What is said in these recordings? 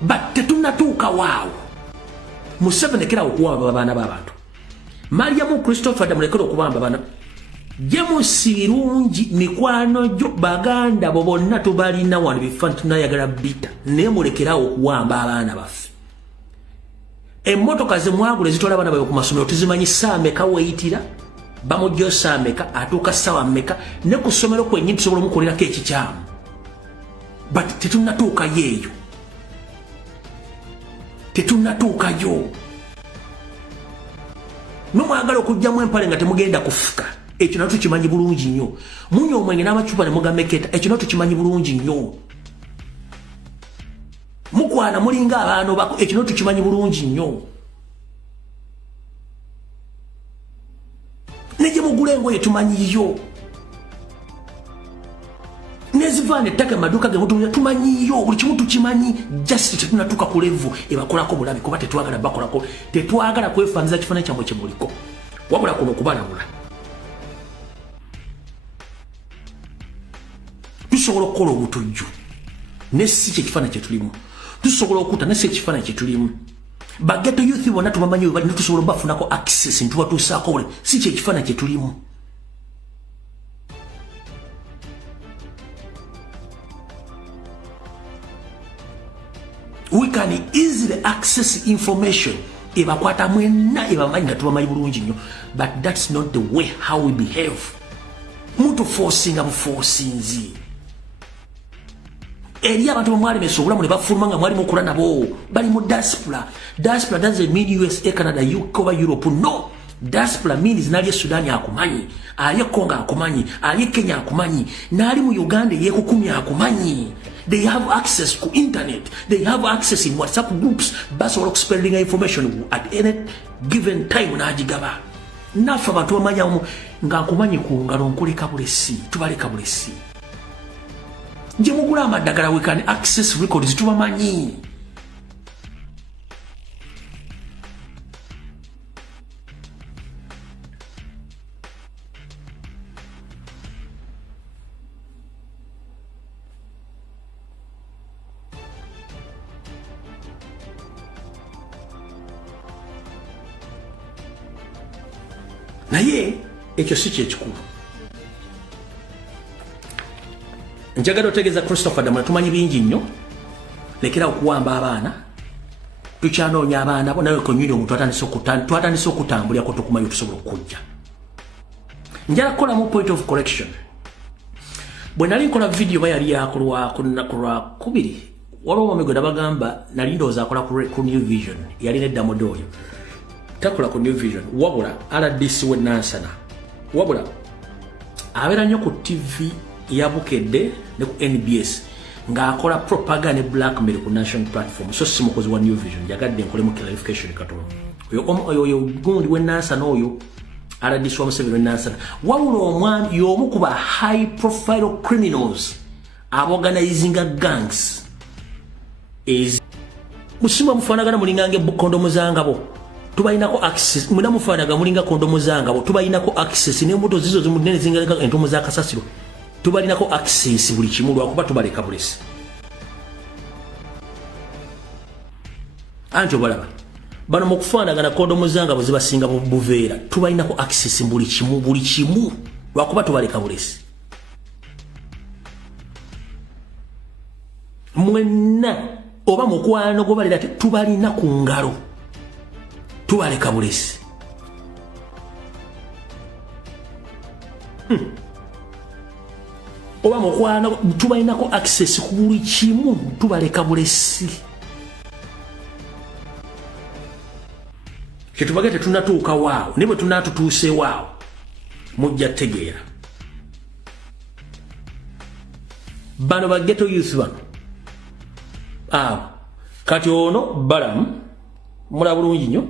but tetunatuuka waawo. Museveni lekera okuwamba abaana b'abantu. Mariamu Christopher mulekera okubamba abaana. James Birungi mikwano gyo baganda bo bonna tubalina wano bifa tunayagala bita naye mulekera okuwamba abaana baffe. Emmotoka zemwagula zitwala abaana babe ku masomero tuzimanyi ssaawa meka weyitira bamujjo ssaawa meka atuuka ssaawa meka ne ku ssomero kwennyini tusobola omukolerako ekikyamu. But tetunnatuukayo eyo. Tetunnatuukayo. Nomwagala okugjamu empale nga temugenda kufuka. Ekyo nakyo kimanyi bulungi nnyo. Munywa omwenge n'amacupa ne mugameketa. Ekyo nakyo kimanyi bulungi nnyo. Mukwana mulinga abaana bako. Ekyo nakyo kimanyi bulungi nnyo. Neje mugula engoye tumanyiyo. Nezivaane ettaka maduka ge mutumya tumanyiyo. Buli kimu tukimanyi. Just tetunatuuka ku level ebakolako bulabi kuba tetwagala bakolako. Tetwagala kwefaanyiza kifaananyi kyammwe kye muliko. Wabula kuno okubalabula. Tusobola okukola obutujju ne si kye kifaananyi kye tulimu. Tusobola okutta ne si ekifaananyi kye tulimu. Bageto youth bonna tubamanyi we bali ne tusobola bafunako access ntubatuusaako bule si kye kifaananyi kye tulimu. We can easily access information ebakwata mwenna ebamanyi nga tubamanyi bulungi nnyo, but that's not the way how we behave. Muntu forcinga buforcinzi. Eri abantu bamwali mesobulamu ne bafuluma nga mwali mukola nabo bali mu diaspora. Diaspora doesn't mean USA, Canada, UK or Europe. No. Diaspora means nali Sudan akumanyi, ali Congo akumanyi, ali Kenya akumanyi, nali mu Uganda yekukumya akumanyi. They have access to internet. They have access in WhatsApp groups. Basobola okuspreading information at any given time n'agigaba. Nafa abantu bamanyamu nga akumanyi ku ngalo nkuleka bulesi, tubaleka bulesi. Je mugula amadagala we can access records tubamanyi. Naye ekyo si kyekikulu. Njagala otegeeza Christopher Damula tumanyi bingi nnyo. Lekera okuwamba abaana. Tukyanoonya abaana bo nawe konyini omuntu twatandise okutambulirako tukumanyi tusobola okujja. Njala kukola mu point of correction. Bwe nali nkola video bayali yakulwa kubiri. Waliwo omwami gwe nabagamba nali ndowooza akola ku New Vision. Yali nedda modooyo. Takola ku New Vision. Wabula RDC we Nansana. Wabula abeera nnyo ku TV ya Bukedde ne ku NBS ng'akola propaganda ne blackmail ku national platform. So si mukozi wa New Vision. Yagadde nkolemu clarification katono. Oyo gundi we Nansana oyo RDC wa Museveni we Nansana. Wabula omwami y'omu ku ba high profile criminals organizing gangs. Musimba mufaanagana mulingange kondomu zangabo. Tubayinako access muna mufaanaga mulinga kondomu zangabo. Tubayinako access ne moto zizo zimunene zingaleka entomo za kasasiro. Tubalinako access buli kimu lwakuba tubaleka bulesi. Anjo balaba. Bano mukufaanaga na kondomu zangabo zibasinga buveera. Tubayinako access buli kimu lwakuba tubaleka bulesi. Mwenna oba mukwano gobalira tubalina ku ngalo. Tubaleka bulesi. Oba mukwano tubalinako access ku buli kimu tubaleka bulesi. Ketubagete tunatuuka waawo ne bwe tunatutuuse waawo mujja tegeera. Bano ba ghetto youth bano. Kati ono Balamu mula bulungi nnyo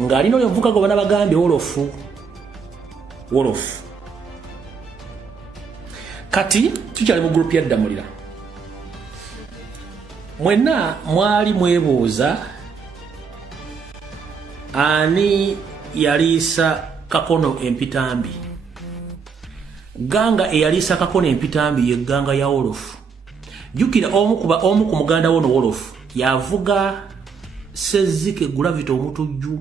ng'alina oyo omuvuka gwe bagambye wolofu. Kati tukyali mu group ya Damulira. Mwenna mwali mwebuuza ani yaliisa Kakono Empitambi. Ganga eyaliisa Kakono Empitambi ye ganga ya wolofu. Jukira omu ku muganda wono wolofu yavuga sezike gravity omutujju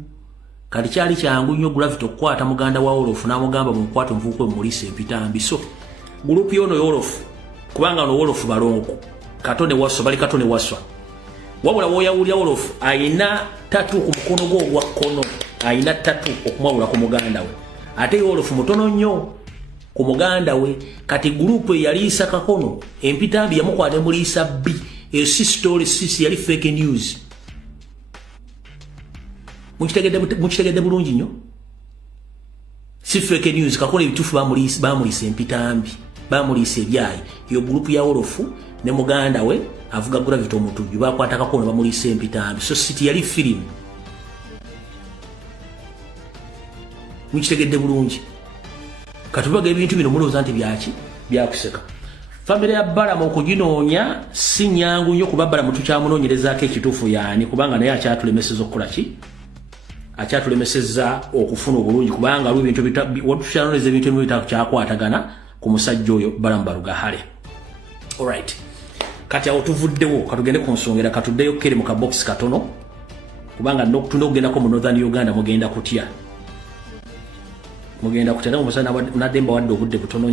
kati kyali kyangu nnyo gravity okukwata muganda wa Wolof n'amugamba mukwate nvuko mulise empitambi so group yono Wolof kubanga no Wolof balongo katone waswa bali katone waswa wabula woyawulya Wolof ayina tatu ku mukono gwo gwa kkono ayina tatu okumwawula ku muganda we ate Wolof mutono nnyo ku muganda we kati group yalisa kakono empitambi yamukwate mulisa B e si story sisi yali fake news mukitegedde bulungi nnyo si fake news kakola ebitufu bamulisa empitambi bamulisa ebyayi yo group ya Wolof ne muganda we avuga gravity omutujju bakwata kakono bamulisa empitambi so city yali film mukitegedde bulungi katubaga ebintu bino mulowooza nti byaki byakuseka family ya Balamu okuginoonya si nyangu nnyo kuba Balamu tukyamunoonyerezaako ekituufu yaani kubanga naye akyatulemeseza okukola ki akyatulemeseza okufuna obulungi kubanga watukyanoleza ebintu ebimu bitakyakwatagana ku musajja oyo Balamu Barugahale. Alright, kati awo tuvuddewo katugende ku nsongera katuddeyo kere mu kabox katono kubanga tunda okugendako mu Northern Uganda mugenda kutya nademba wadde obudde butono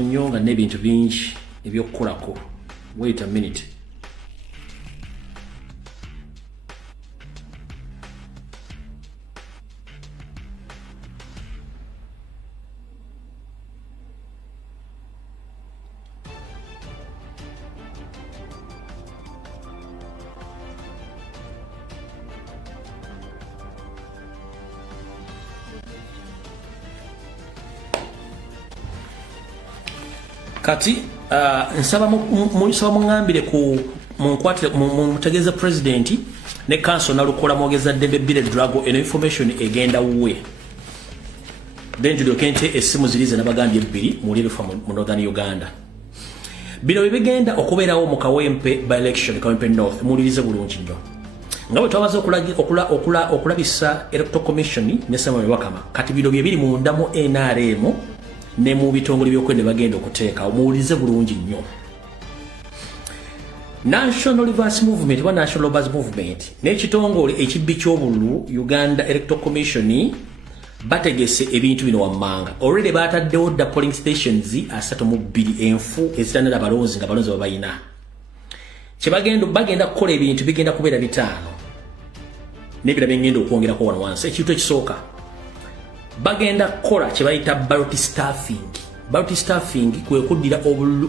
nnyo nga n'ebintu bingi ebyokukolako. Wait a minute. Kati nsaba mungambire ku mutegeza president ne council nalukola mwogeza Dembe Bile Drago eno information egenda uwe then julio kente esimu zilize nabagambye ebbiri mulire fa mu Northern Uganda bino bibigenda okubeerawo mu Kawempe by election Kawempe North mulirize bulungi nnyo ngawe twabaza okulabisa electoral commission ne Samuel Wakama kati bino bibiri mu ndamu NRM ne mu bitongole byokwende bagenda okuteeka omuulize bulungi nnyo. National Reverse Movement wa National Reverse Movement n'ekitongole ekibbi ky'obululu Uganda Electoral Commission bategese ebintu bino wammanga already bataddewo dda polling stations 32 enfu ezitandala balonzi nga balonzi babayina bagenda kukola ebintu bigenda kubeera 5 n'ebira bengenda okwongerako wano wansi. Ekintu ekisooka bagenda kola kye bayita ballot staffing kwe kuddira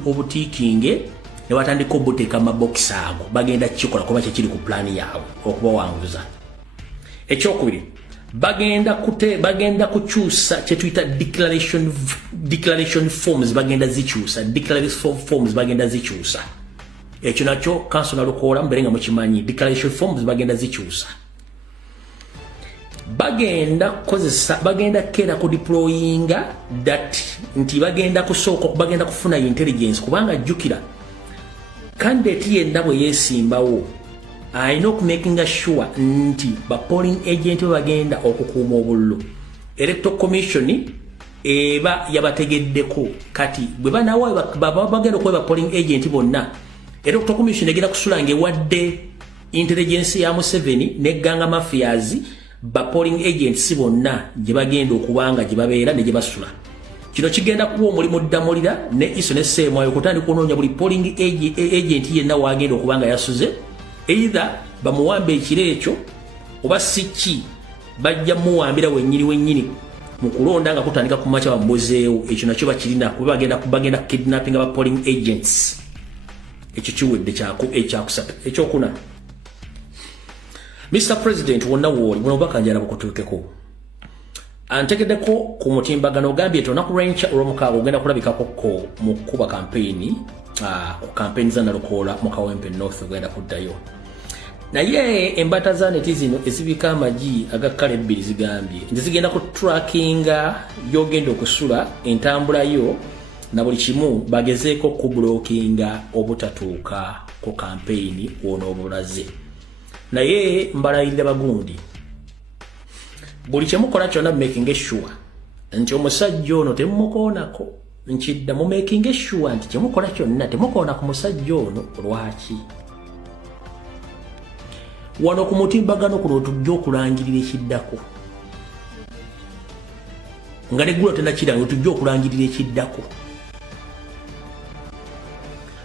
obutiikinge ne batandika obuteeka amabox ago bagenda kikola kuba kiri ku plan yaabwe okubawanguza. Ekyokubiri bagenda kukyusa kye tuyita declaration forms bagenda zikyusa ekyo nakyo council nalukola mbere nga mukimanyi declaration forms bagenda zikyusa bagenda kera ku deployinga that nti bagenda kufuna intelligence kubanga jukira candidate yenna bwe yesimbawo ayina okumakinga sure nti ba polling agent bagenda okukuuma obululu electoral commission eba yabategeddeko kati bwe banawa bagenda okuba polling agent bonna electoral commission egenda kusulanga ewadde intelligence ya Museveni ne ganga mafias ba polling agents bonna gye bagenda okubanga gye babeera ne gye basula. Kino kigenda kuba omulimu ddamulira ne iso ne seemwayo kutandika okunoonya buli polling agent yenna wagenda okubanga yasuze either bamuwambe ekiro ekyo oba siki bajja muwambira wennyini mu kulonda nga kutandika ku makya bamubozeewo. Ekyo nakyo bakirina kuba bagenda kidnapping aba polling agents. Ekyo kiwedde ekyakusatu. Ekyokuna Mr. President wonna woli muno bakanjala bukutuukeko antegeddeko ku mutimbagano ogambye tonaku rencha olw'omukaaga ogenda kulabikako mu kuba campaign ku campaign za Nalukoola mu Kawempe North ogenda kuddayo naye embata za neti zino ezibika amagi agakkala ebbiri zigambye nti zigenda ku trackinga gy'ogenda okusula entambula yo na buli kimu bagezeeko kubulookinga obutatuuka ku campaign w'onoobulaze. Naye mbalayirira bagundi buli kye mukola kyonna making sure nti omusajja ono temumukoonako nchidda mu making sure nti kyemukola kyonna temukoona ku musajja ono lwaki wano ku mutimbagano kuno tujja okulangirira ekiddako nga neggulo tennakiranga tujja okulangirira ekiddako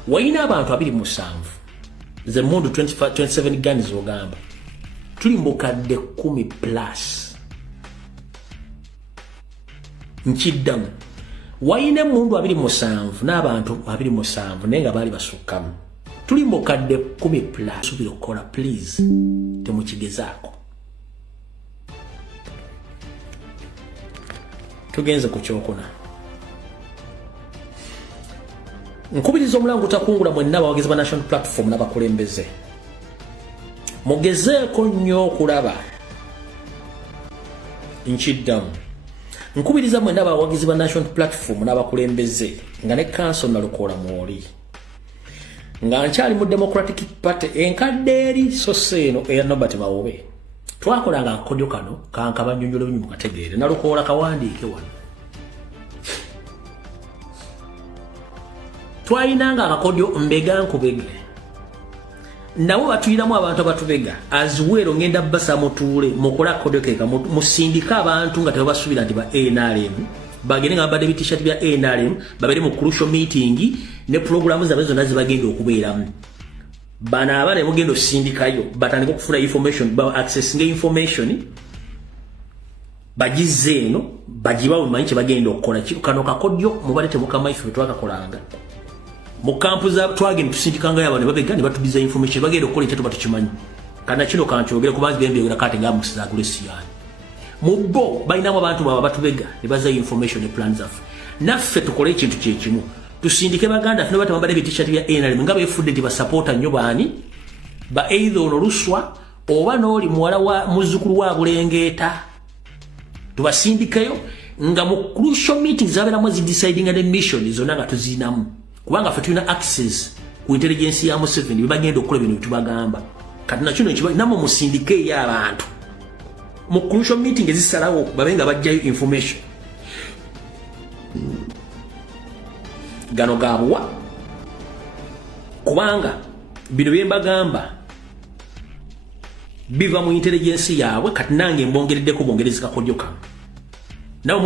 wayina abantu 27 ze mundu 27 Ugandans ogamba tuli mbukadde 10 plus nchiddamu wayina mundu 27 n'abantu 27 naye nga baali basukkamu tuli mbukadde 10 plus subira okukola please temukigezaako tugenze ku kyokuna nkubiriza omulango takungula mwenna abawagizi ba national platform n'abakulembeze mugezeeko nnyo okulaba nkiddamu nkubiriza mwenna abawagizi ba national platform n'abakulembeze nga ne council nalukoola mwoli nga nkyali mu democratic party enkadde eri so seeno eya Nobert Mawube twakolanga akakodyo kano kankabanyonyola bunyu mukategeere nalukoola kawandiike wano twayinanga akakodyo mbega nkubege nabo batuyiramu abantu abatubega aziweero ngenda basa mutuule mukola akakodyo keka musindika abantu nga tebasubira nti ba NRM bagende nga babadde bitishat bya NRM babere mu crucial meeting ne programu zaabwe zonna zibagenda okubeeramu bana abana mugendo sindikayo batandika okufuna information ba accessing information bagizeeno bagibawe manyi bagenda okukola kano kakodyo mubale temukama ife twakakolanga mu kampu za twagenda tusindikanga y'abantu babega ne batubiza information bagenda okukola ekyo batukimanyi kana kino kankyogera kubanzi bembyogera kate nga musiza agulesiyani mubbo bayinamu abantu baba batubega ne baza information ne plans of naffe tukole ekintu kyekimu tusindike baganda funa bata mabade bitishat bya NRM nga befudde ti basupporta nnyo baani ba either ono Luswa oba n'oli muwala wa muzukulu wa Bulengeeta tubasindikeyo nga mu crucial meetings zabeeramu deciding and mission zonna nga tuzinamu kubanga ffe tulina access ku intelligence ya Museveni bagenda okukola bino tubagamba kati nakino namwe musindike y'abantu mu crucial meeting ezisalawo babenga bajjayo information gano gabuwa kubanga bino byembagamba biva mu intelligence yaabwe kati nange mbongereddeko bongereza kakodyo kano nawe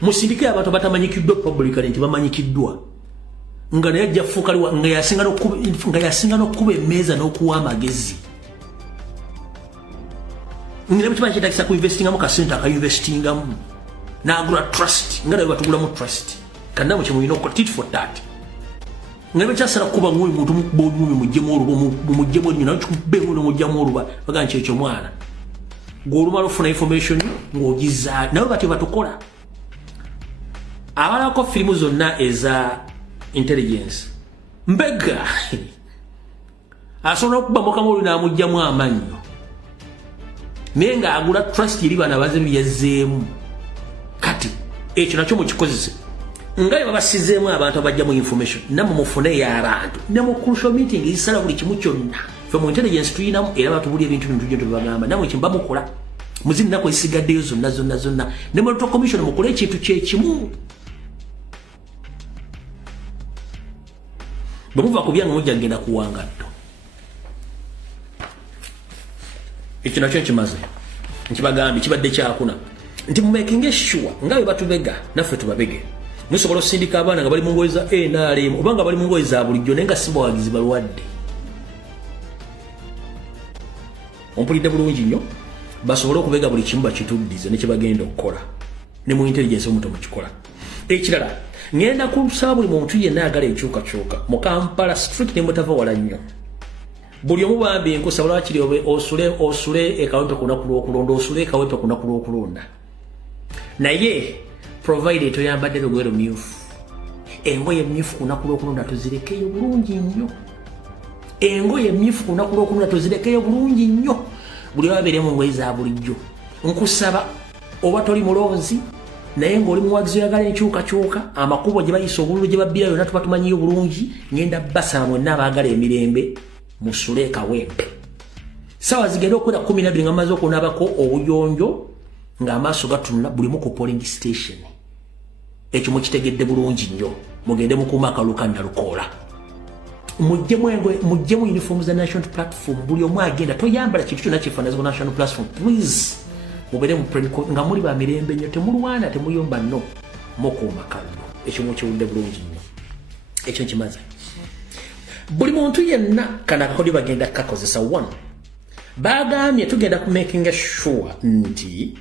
musindike abantu batamanyikiddwa publicly nti bamanyikiddwa nga naye ajja kufuuka nga yasinga n'okkuba emmeeza n'okuwa amagezi ngina bwe kitakisa ku investingamu kasente akayinvestingamu n'agula trust nga nawe batugulamu trust kanamo kimuyina okukola tit for that nga bekyasala kuba ng'oyo muntu mukuba olumi mujjemu oluba mumujjemu olunyina nawe kikubbengu nomujjamu oluba baga nti ekyo mwana ng'olumala ofuna information ng'ogizaa nawe batyo batukola abalako firimu zonna eza intelligence mbega asobola okuba mukamu olu n'amujjamu amannyo naye ng'agula trust eri bana baze byazzeemu kati ekyo nakyo mukikozese nga babasizeemu abantu abajjamu information namwe mufune y'abantu ne mu crucial meeting ezisala buli kimu kyonna ffe mu intelligence tuyinamu era batubuli ebintu bino tujja tubagamba namwe kimba mukola muzini nako esigaddeyo zonna ne mu commission mukole ekintu kyekimu bwe muva ku byange mujja ngenda kuwangatto ekyo nakyo nkimaze nkibagambye kibadde kyakuna nti mumaking sure nga bwe batubega naffe tubabege musobola osindika abaana nga bali mu ngoye za NRM oba nga bali mu ngoye za bulijjo naye nga si bawagizi balwadde ompulidde bulungi nnyo basobole okubega buli kimu bakituddize ne kyebagenda okukola ne mu intelligence omuntu mukikola ekirala ngenda kusaba buli muntu yenna ayagala enkyukakyuka mu Kampala street ne mutava wala nnyo buli omu bambi nkusaba lwakiri osule ekawepe kunaku lw'okulonda osule ekawepe kunaku lw'okulonda naye provided toyambadde lugoye lumyufu engoye emmyufu kunaku lw'okulonda tuzirekeyo bulungi nnyo engoye emmyufu kunaku lw'okulonda tuzirekeyo bulungi nnyo buli wabeere mu ngoye za bulijjo nkusaba oba toli mulonzi naye ng'oli muwagizi oyagala enkyukakyuka amakubo gye bayisa obululu gye babbira yonna tuba tumanyiyo bulungi ngenda basaba mwenna abaagala emirembe musule ekawempe sawa zigenda okwera 12 nga maze okunaabako obuyonjo ng'amaaso gatunula buli mu ku polling station ekyo mukitegedde bulungi nnyo mugende mukuuma akaluka nalukoola mujjemu uniform za national platform buli omu agenda toyambala kintu kyonna kyefaananyiriza national platform please mubere nga muli ba mirembe nnyo temulwana temuyomba nno mukuuma kalulu ekyo mukiwudde bulungi nnyo ekyo nkimaze buli muntu yenna kana akakodi bagenda kakozesa one bagambye tugenda kumakinga sure nti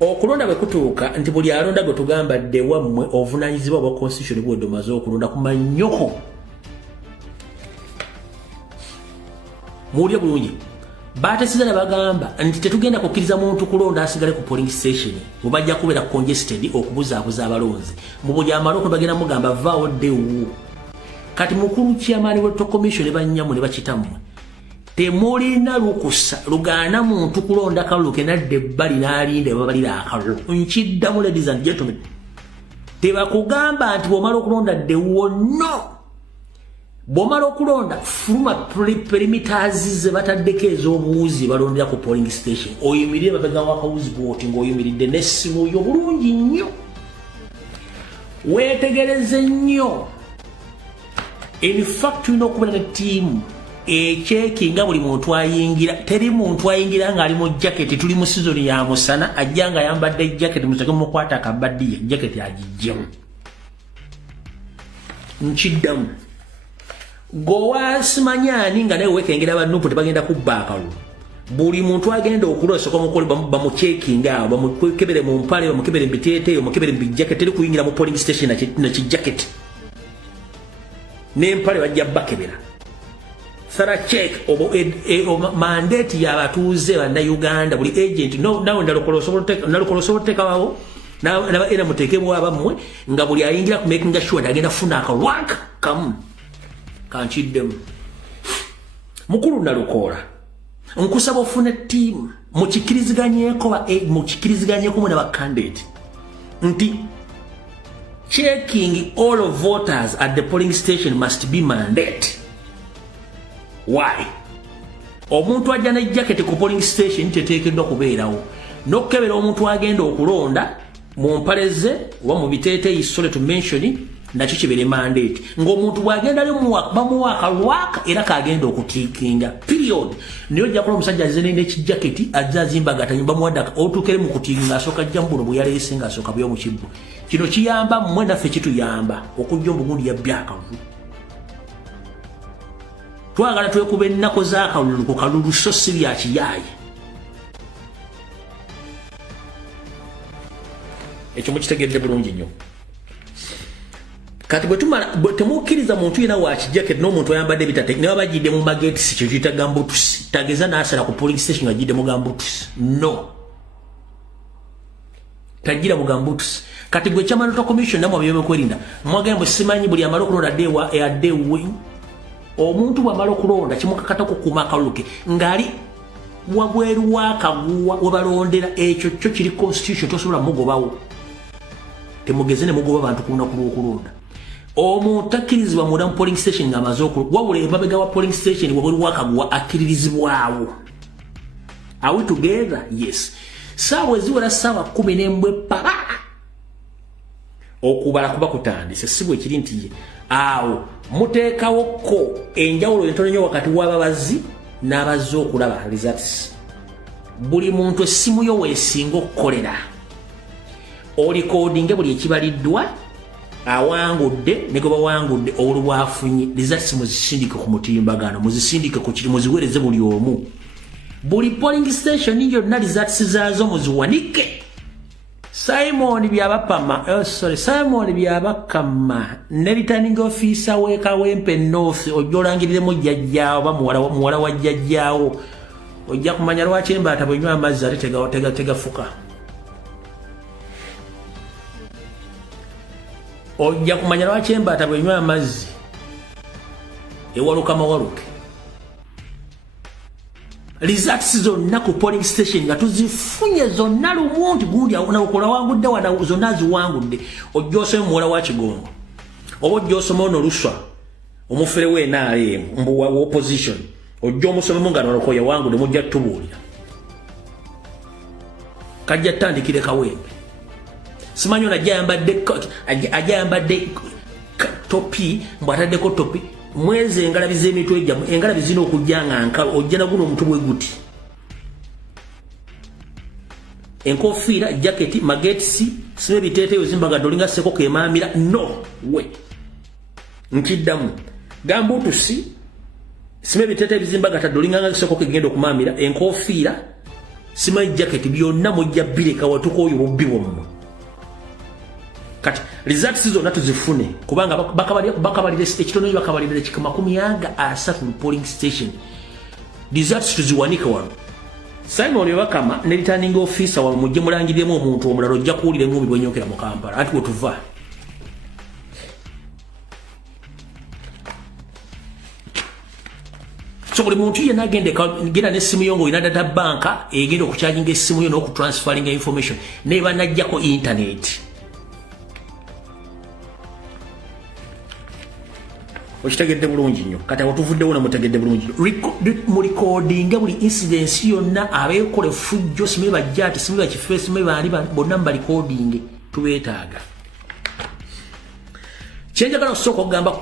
okulonda bwe kutuuka nti buli alonda gwe tugambadde wammwe obuvunaanyizibwa bwa constitution bwedde omaze okulonda kumanyoko muwulire bulungi baatesiza ne bagamba nti tetugenda kukkiriza muntu kulonda asigale ku polling station bwe bajja kubeera congested okubuzaabuza abalonzi mu buli amaloko bagenda mugamba vaawo ddewo kati mukulu kyamaani w'electoral commission bannyamu ne bakitammwe temulina lukusa lugaana muntu kulonda kalulu kenadde ebbali n'alinda babalira akalulu nkiddamu ladies and gentlemen tebakugamba nti bw'omala okulonda ddewo no bw'omala okulonda fuluma perimeters ze bataddeko ez'obuwuzi balondera ku polling station oyimirire babega wakawuzi bwoti ng'oyimiridde n'essimu yo bulungi nnyo weetegereze nnyo in fact tulina okubeera ne ttiimu ekyeki buli muntu ayingira teri muntu ayingira ng'ali mu jaketi tuli mu sizoni ya musana ajja nga ayambadde jaketi musake mukwata akabaddiye jaketi agijjemu nkiddamu gowasimanyani nga naye wekengera bannupu tebagenda kubba akalulu buli muntu agenda okulosoka mukole bamucekinga awo bamukebere mu mpale bamukebere mbiteeteeyo bamukebere mbijaketi teri kuyingira mu polling station na kijaketi n'empale bajja bakebera Sara check mandate ya batuuze banda Uganda buli agent nawe ndalokolosoboteka wawo na era mutekebwa abamwe nga buli ayingira ku making sure agenda funa akalwaka kamu kanchiddemu mukulu nalukoola nkusaba ofuna team mukikiriziganyeko mwe n'aba candidate nti checking all of voters at the polling station must be mandate. Why? Omuntu ajja ne jacket ku polling station teteekeddwa kubeerawo n'okukebera omuntu agenda okulonda mu mpaleze oba mu biteeteeyi sole to mention nakyo kibeere mandate ng'omuntu bw'agenda bamuwa akalwaka era kagenda okutiikinga period naye ojja kola omusajja azze n'ekijaketi ajja azimbagata bamuwadde otuukere mu kutiikinga asooka ajja mbuno bwe yaleese ng'asooka by'omu kibbo kino kiyamba mmwe naffe kituyamba okujja omugundi yabbya akalulu twagala twekuba ennaku z'akalulu ku kalulu so si bya kiyaaye ekyo mukitegedde bulungi nnyo kati bwe temukkiriza muntu yena wa kijaketi n'omuntu ayambadde bitate ne babagidde mu magetisi kyo kiyita gambutusi tageza n'asala ku polling station agidde mu gambutusi no tagira mu gambutusi kati gwe kyamaloto commission namwe byebekwerinda mwagamba bwe simanyi buli amala okulonda addewe omuntu bw'amala okulonda kimukakata okukuuma akalulu ke ng'ali wabweru wakaguwa we balondera ekyo kyo kiri constitution tosobola mugobawo temugeze ne mugoba abantu ku lunaku lw'okulonda omuntu takkirizibwa munda mu polling station ng'amaze wabula emabega wa polling station wabweru wakaguwa akkiririzibwawo. Are we together? Yes. Saawa eziwera saawa 10 n'embwe papa okubala kuba kutandise si bwe kiri nti awo muteekawo ko enjawulo entono nnyo wakati w'ababazi n'abazze okulaba results. Buli muntu essimu yo weesinga okukolera olikodinge buli ekibaliddwa awangudde ne gwe bawangudde olubwafunye results muzisindike ku mutimbagano muzisindike ku kiri muziwereze buli omu buli polling station yonna results zaazo muziwanike. Simon byabakama ne returning officer weka wempe north ojolangirire jjajjaawo ba muwala wa jjajjaawo ojja kumanya lwaki embaata bwenywa amazzi ate tegafuka ojja kumanya lwaki embaata bwenywa amazzi ewaluka mawaluke. Results zonna ku polling station nga tuzifunye zonna lumunti gundi awunakola wangudde wana zonna ziwangudde ojja osome muwala wa Kigongo oba ojja osome ono Luswa omufere we NRM mbu wa opposition ojja omusomemu nga nalokoya wangudde mujja tubuulira kajja tandikire Kawempe simanyi ono ajayambadde topi mbwataddeko topi mweze engalabi z'emitwe gyammwe engalabi zina okujja nga nkalo ojja na guno omutwe bwe guti enkofiira jaketi magetisi sibe biteeteeyo zimbagadde olinga sekoko emaamira no we nkiddamu gamba otusi sibe biteeteeyo bizimbagatadde olinga nga sekoko egenda okumaamira enkofiira simanyi jaketi byonna mujja bireka watuko oyo bubbi bwommwe kati results zonna tuzifune kubanga bakabalira ekitono bakabalira ekikama 300 polling station results tuziwanika wano Simon Yobakama ne returning officer wa mujje mulangiremu omuntu omulalo ojja kuwulira mu bibonyokera mu Kampala ati wetuva so buli muntu yenna agenda n'essimu yo ng'olina data banka egenda okukyajinga essimu yo n'okutransferinga information neba najjako internet okitegedde bulungi nnyo kati awatuvuddewo namutegedde bulungi mu recordinga buli incidence yonna abeekola effujjo simanyi bajja ati simanyi bakifeesi simanyi baali bonna mu barecordinge tubeetaaga kyenjagala okusooka okugamba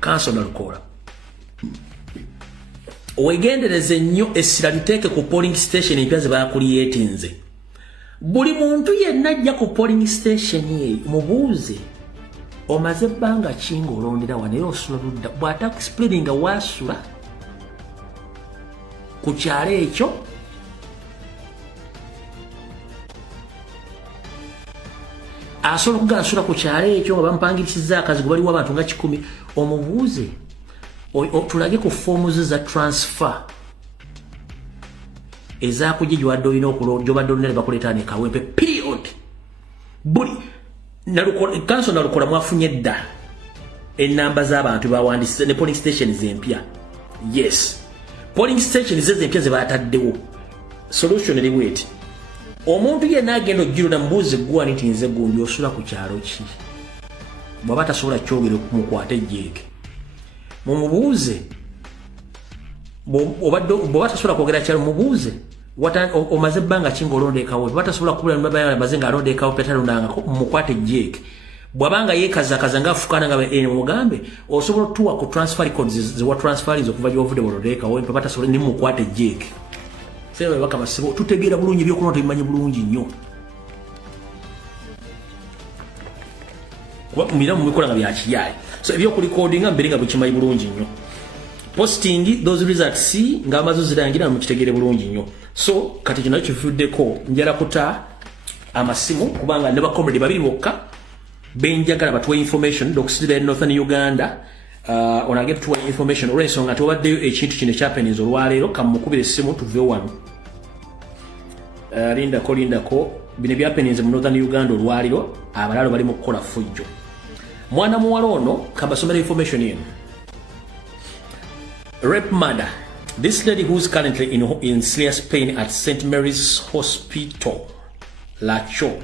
kansona Lukola wegendereze nnyo essira liteeke ku polling station empya ze baakuliyeetinze buli muntu yenna ajja ku polling station ye mubuuze omaze ebbanga kinga olondera wano era osula ludda bw'ata explaininga waasula ku kyalo ekyo asobola okugala nsula ku kyalo ekyo nga bamupangirisiza akazi gwe baliwo abantu nga 10 omubuuze tulage ku foomu ze za transfer ezakujja gy'obadde olina gy'obadde olina ne bakuleeta ne kawempe period buli kanso Nalukola mwafunye dda ennamba z'abantu bawandise ne polling stations empya yes polling stations empya ze baataddewo solution eri bweti omuntu yenna agenda ojjiruna mubuuze gwani ti nze gundi osula ku kyalo ki bw'aba tasobola kyogera okumukwata ejjeeke mumubuuze bw'oba tasobola kwogera kyalo mubuuze omaze ebbanga kinga olondekawo batasobola kubula maze nga alondekawo petalondanga mukwate ejjeeke bw'abanga yeekazakaza ng'afukana nga mugambe osobola otuwa ku transfer records zewa transferiza okuva gy'ovudde bolondekawo batasobola ne mukwate ejjeeke sebe bakamasibo tutegeera bulungi ebyokulonda tubimanyi bulungi nnyo miramu mubikola nga byakiyaayi so ebyokulikodinga mbere nga bukimanyi bulungi nnyo posting those results nga amazo zirangira mu kitegere bulungi nnyo so kati kino kivuddeko njala kuta amasimu kubanga ne bakomredi babiri bokka benjagala batuwe information dokusitira in Northern Uganda on get to information olw'ensonga tobaddeyo ekintu kino ekyapeninza olwaleero kamukubira essimu tuve wano lindako bino byapeninze mu Northern Uganda olwaleero abalalo bali mu kukola fujjo mwana muwala ono kabasomera information eno rape murder. This lady who is currently in serious pain at St. Mary's Hospital, Lacho,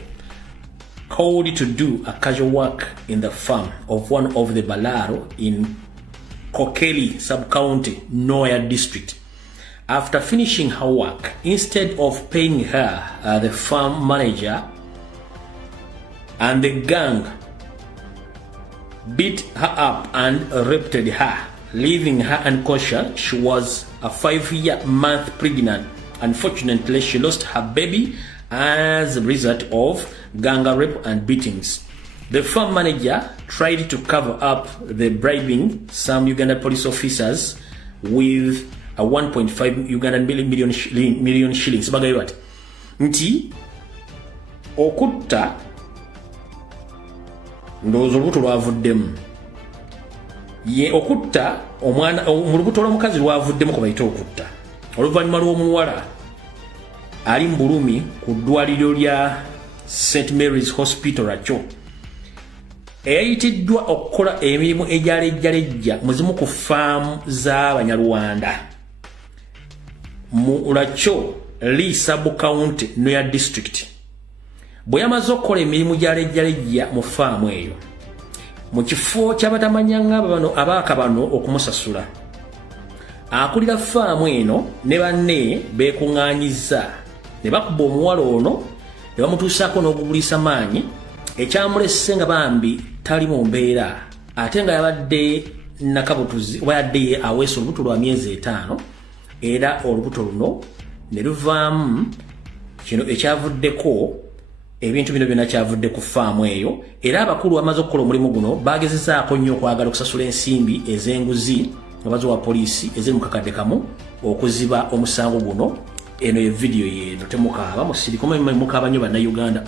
called to do a casual work in the farm of one of the Balaro in Kokeli sub-county, Noya district. After finishing her work, instead of paying her, the farm manager and the gang beat her up and raped her, leaving her unconscious. She was a 5-month pregnant. Unfortunately, she lost her baby as a result of gang rape and beatings. The farm manager tried to cover up the bribing some Ugandan police officers with a 1.5 Ugandan million shillings. Bagayo what? Nti okutta ndozo lubuto lwavuddemu. Ye okutta omwana mu lubuto lw'omukazi lwavuddemu ko bayita okutta. Oluvannyuma lw'omuwala ali mu Bulumi ku ddwaliro lya St. Mary's Hospital Racho eyayitiddwa okukola emirimu egyalejjalejja muzimu ku faamu z'Abanyarwanda mu Racho Lee sub-county Noya district. Bwe yamaze okukola emirimu gyalejjalejja mu faamu eyo mu kifo ky'abatamanyanga bano abaaka bano okumusasula, akulira faamu eno ne banne beekuŋŋaanyizza ne bakuba omuwala ono ne bamutuusaako n'ogugulisa maanyi ekyamulese nga bambi tali mu mbeera ate nga yabadde nakabutuzi oba yadde aweesa olubuto lwa myezi 5 era olubuto luno ne luvaamu kino ekyavuddeko ebintu bino byonna kyavudde ku faamu eyo era abakulu bamaze okukola omulimu guno bagezezaako nnyo okwagala okusasula ensimbi ez'enguzi abazowa poliisi eziri mu kakadde kamu okuziba omusango guno. Eno ye video yeeno temukaaba musiriko mukaaba nnyo bannayuganda.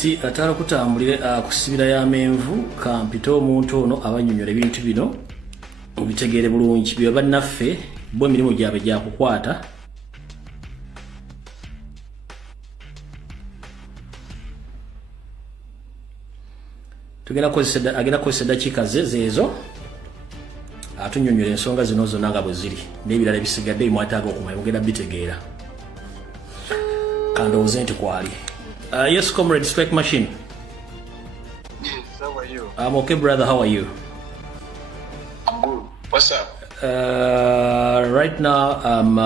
ati atala kutambulire kusibira ya menvu kampito omuntu ono abanyonyola ebintu bino obitegeere bulungi byo bannaffe bo emirimu gyabe gya kukwata agenda kozesa eddakiika zeezo atunyonyola ensonga zino zonna nga bwe ziri n'ebirala ebisigadde bimwetaaga okumanya mugenda bitegeera kandowooze nti kwali. Yes, comrade, Strike Machine. Yes, how are you? I'm okay, brother. How are you? I'm good. What's up? Right now, I'm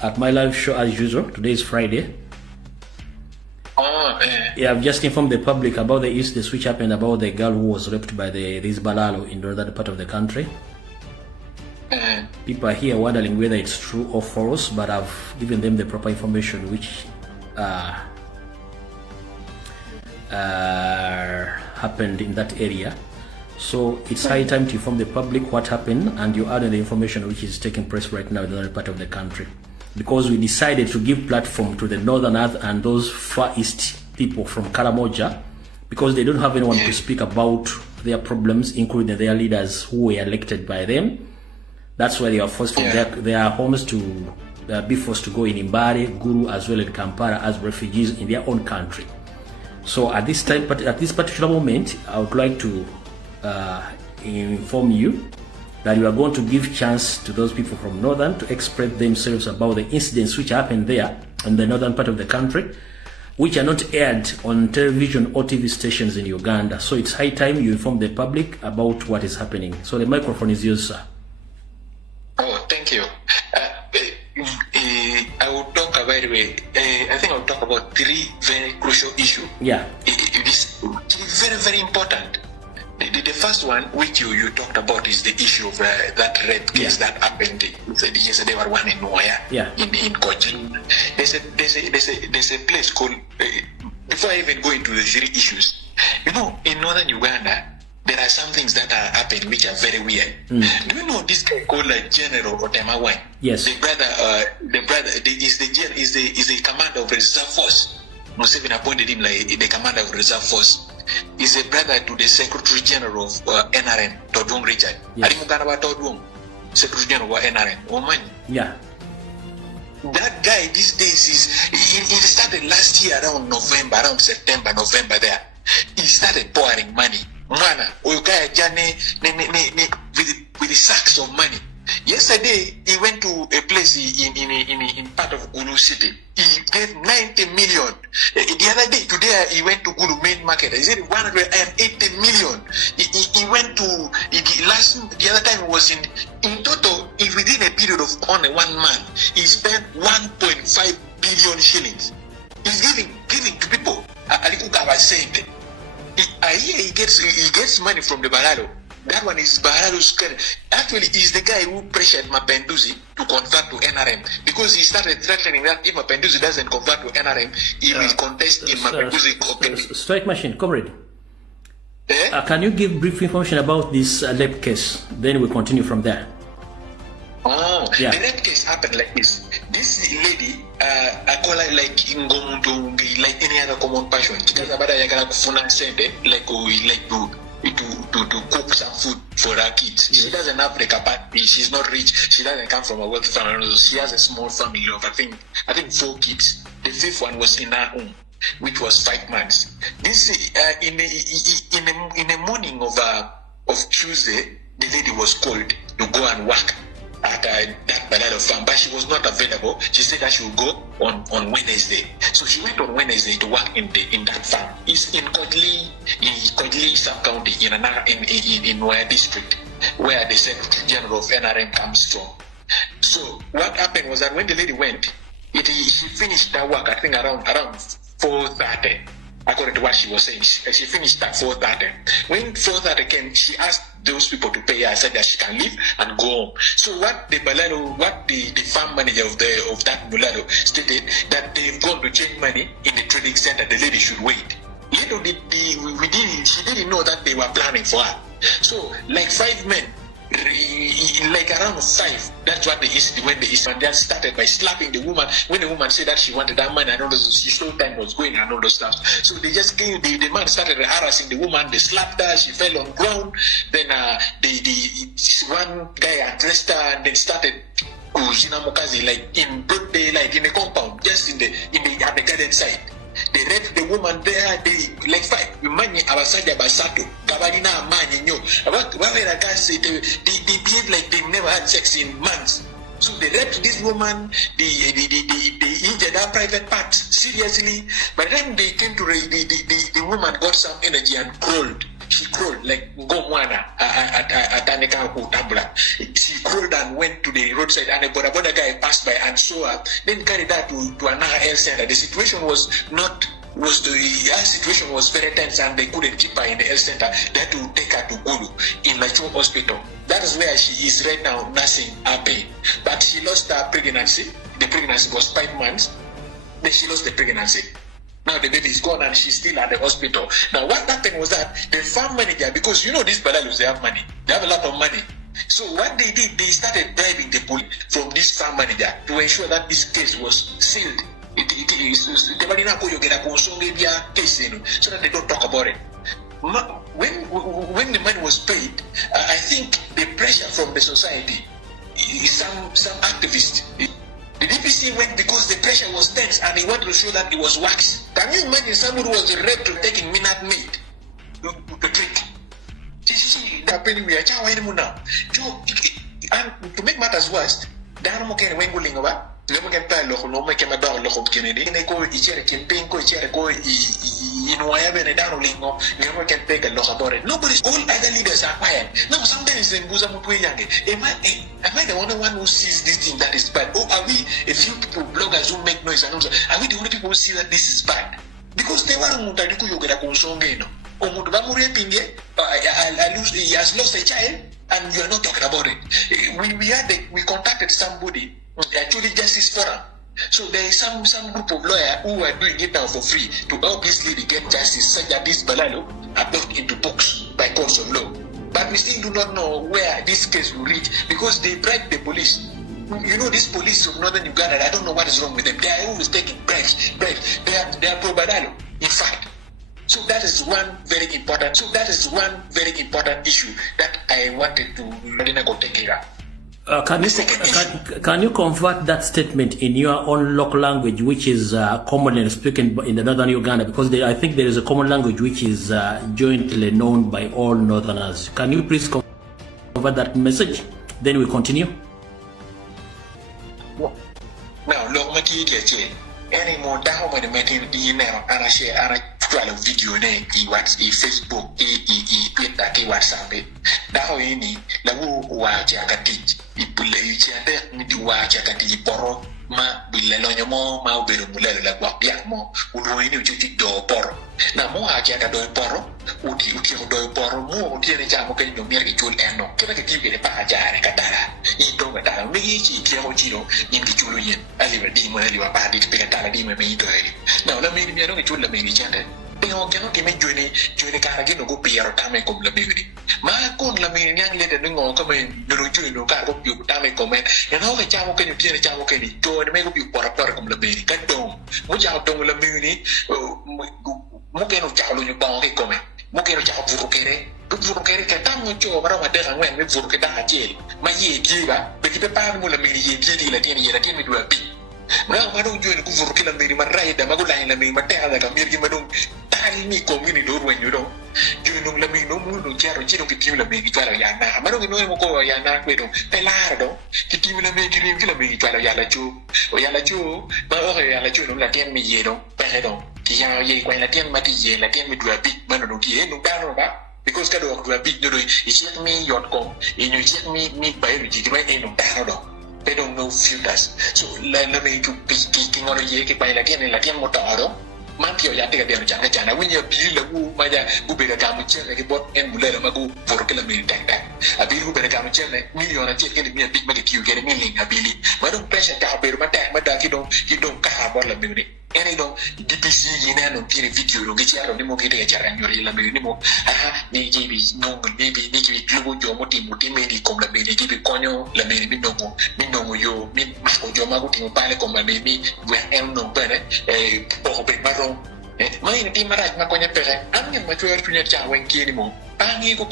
at my live show as usual. Today is Friday. Oh, yeah, I've just informed the public about the incident which happened about the girl who was raped by this Balalo in the northern part of the country. People are here wondering whether it's true or false, but I've given them the proper information which happened in that area. So it's high time to inform the public what happened, and you add the information which is taking place right now in the northern part of the country, because we decided to give platform to the northerners and those far east people from Karamoja, because they don't have anyone to speak about their problems, including their leaders who were elected by them. That's why they are forced from their homes to be forced to go in Imbare, Guru, as well as Kampala as refugees in their own country. So at this time, at this particular moment, I would like to inform you that we are going to give chance to those people from northern to express themselves about the incidents which happened there in the northern part of the country, which are not aired on television or TV stations in Uganda. So it's high time you inform the public about what is happening. So the microphone is yours, sir. Oh, thank you. I will talk about, I think I'll talk about three very crucial issues. Yeah. It is very, very important. The first one, which you talked about, is the issue of that rape case that happened yesterday, or one in Moya, in Cochin. There's a place called before I even go into the three issues, you know, in northern Uganda, there are some things that are happening which are very weird. Do you know this guy called General Otemawai? Yes. The brother is the commander of the reserve force. Museveni appointed him like the commander of the reserve force. He's a brother to the Secretary General of NRM, Todwong Richard. Yes. Todwong, Secretary General of NRM. Oman. Yeah. That guy these days he started last year around November, around September, November there. He started pouring money. Mana, Uyugaya Jane with the sacks of money. Yesterday he went to a place in part of Gulu City. He gave 90 million. The other day, today he went to Gulu main market. He said 180 million. He went to the other time was in total, if within a period of only 1 month, he spent 1.5 billion shillings. He's giving to people. Alikuga was saying that. I hear he gets money from the Barado. That one is Barado's. Actually, he's the guy who pressured Mapenduzi to convert to NRM because he started threatening that if Mapenduzi doesn't convert to NRM, he will contest in Mapenduzi. Strike machine, comrade. Eh? Can you give brief information about this rape case? Then we continue from there. Oh, yeah. The rape case happened like this. This lady, I call her like Ngomuntungi, like any other common passion. Because about like we like to cook some food for her kids. She doesn't have the capacity. She's not rich. She doesn't come from a wealthy family. She has a small family of I think 4 kids. The 5th one was in her home, which was 5 months. This in the morning of Tuesday, the lady was called to go and work at that Balado farm, but she was not available. She said that she would go on Wednesday. So she went on Wednesday to work in that farm. It's in Kodli sub-county in Waya district, where the Secretary General of NRM comes from. So what happened was that when the lady went, she finished that work, I think around 4:30. According to what she was saying, she finished at 4:30. When 4:30 came, she asked those people to pay her. Said that she can leave and go home. So what the farm manager of that Mulado stated that they've gone to change money in the trading center. The lady should wait. Little did she didn't know that they were planning for her. So like 5 men. Like around 5, that's what when the Eastern dance started by slapping the woman. When the woman said that she wanted that money and all those, she saw time was going and all those stuff. So they just came, the man started harassing the woman, they slapped her, she fell on ground. Then this one guy addressed her and then started Mukazi like in broad daylight in a compound, just at the garden side. They raped the woman there, they like 5 money abasaja basato gabalina amanye nyo abawera kasi they behave like they never had sex in months. So they raped this woman, they injured her private parts seriously. By the time they came to the woman got some energy and crawled. She crawled like Ngomwana at Aneka Tabla. She crawled and went to the roadside, and a border guy passed by and saw her, then carried her to another health center. The situation was very tense, and they couldn't keep her in the health center. They had to take her to Gulu in Lachu Hospital. That is where she is right now, nursing her pain. But she lost her pregnancy. The pregnancy was 5 months. Then she lost the pregnancy. Now the baby is gone and she's still at the hospital. Now what happened was that the farm manager, because you know these Balalos, they have money. They have a lot of money. So what they did, they started bribing the police from this farm manager to ensure that this case was sealed. So that they don't talk about it. When the money was paid, I think the pressure from the society, some activists, the DPC went because the pressure was tense and they wanted to show that it was wax. Can you imagine somebody was raped to taking Minute Maid to drink? And to make matters worse, Nobody's all other leaders are quiet. Now sometimes am I the only one who sees this thing that is bad? Or are we a few people, bloggers who make noise and also are we the only people who see that this is bad? Because they were he has lost a child and you are not talking about it. We contacted somebody, actually Justice Forum. So there is some group of lawyers who are doing it now for free to help this lady get justice, such that this Balalo are put into books by courts of law. But we still do not know where this case will reach because they bribe the police. You know, this police of northern Uganda, I don't know what is wrong with them. They are always taking bribes. They are pro Balalo, in fact. So that is one very important. Issue that I wanted to take care of. Can you convert that statement in your own local language, which is commonly spoken in the northern Uganda? Because I think there is a common language which is jointly known by all northerners. Can you please convert that message? Then we continue. Now, look, my any more down when the meeting now, and I share a video ne Facebook Twitter WhatsApp daho ini lagu wacha katich ipule ichande ni wacha katich poro ma bilelo nyomo ma ubero mulelo la gwapia mo uloini uchuti do poro na mo acha ka do poro uti do poro mo uti ne chamo ke no mier ke chul eno keba ke tibe pa jare katara indo katara mi chi kemo chiro indi chulu yen ali di mo ali wa pa di pe katara di me ito na la mi no ke chul la mi chande pero que no tiene joine cara que no go piero tame com la miri ma con la miri nyang le de ngo ko men no joine no ka go piu tame com e no ke chamo ke ni tiene chamo ke ni joine me go piu por com la miri ka dong mo ja dong la miri mo ke no chalo ni ba ke com mo ke no chalo buru kere ke tam no cho bara ma de ngwen me buru ke da jel ma ye di ba be ki pe pa mo la miri ye di la tiene mi dua bi ma dong joine ku buru ke la miri ma rai da ma go la miri ma te ala ka miri ma dong tali mi comuni do when you know joine la miri no mu no chiaro ci do ki timu la miri twala ya na ma dong no mo ko ya na kwe do pe la do ki timu la miri ki la miri twala ya la chu o ya la chu ba o ya la chu no la tien mi ye do pe do ki ya ye kwa la tien ma ti ye la tien mi dua bi ma no ki e no ba no ba because ka do dua bi no do i check me yot ko i no check me ba ru ji ba e no ba do they don't know filters so la me to ki ngoro ye ki pa la tien mo do man pio ya tega biano changa chana winya bi la gu ma ja gu be ga mu chene ki bot en mulela ma gu for ke la mi tak tak abi gu be ga mu chene million a cheke mi big ma ke kiu ke mi ling abili ma do pressure ka be ma tak ma da ki don ka bot la mi ni ene do DPC yina no tire video ro ke chiaro ni mo ke tega chara nyori la mi ni mo ni ji bi no ni bi klubo jo mo ti me di kom la mi ni bi konyo la mi ni no yo mi ma ko jo ma ko ti mo pale kom la mi we en no bene po be ma mai ni ti maraj ma konya pere amnya ma tuer punya cha wen kini mo pangi ko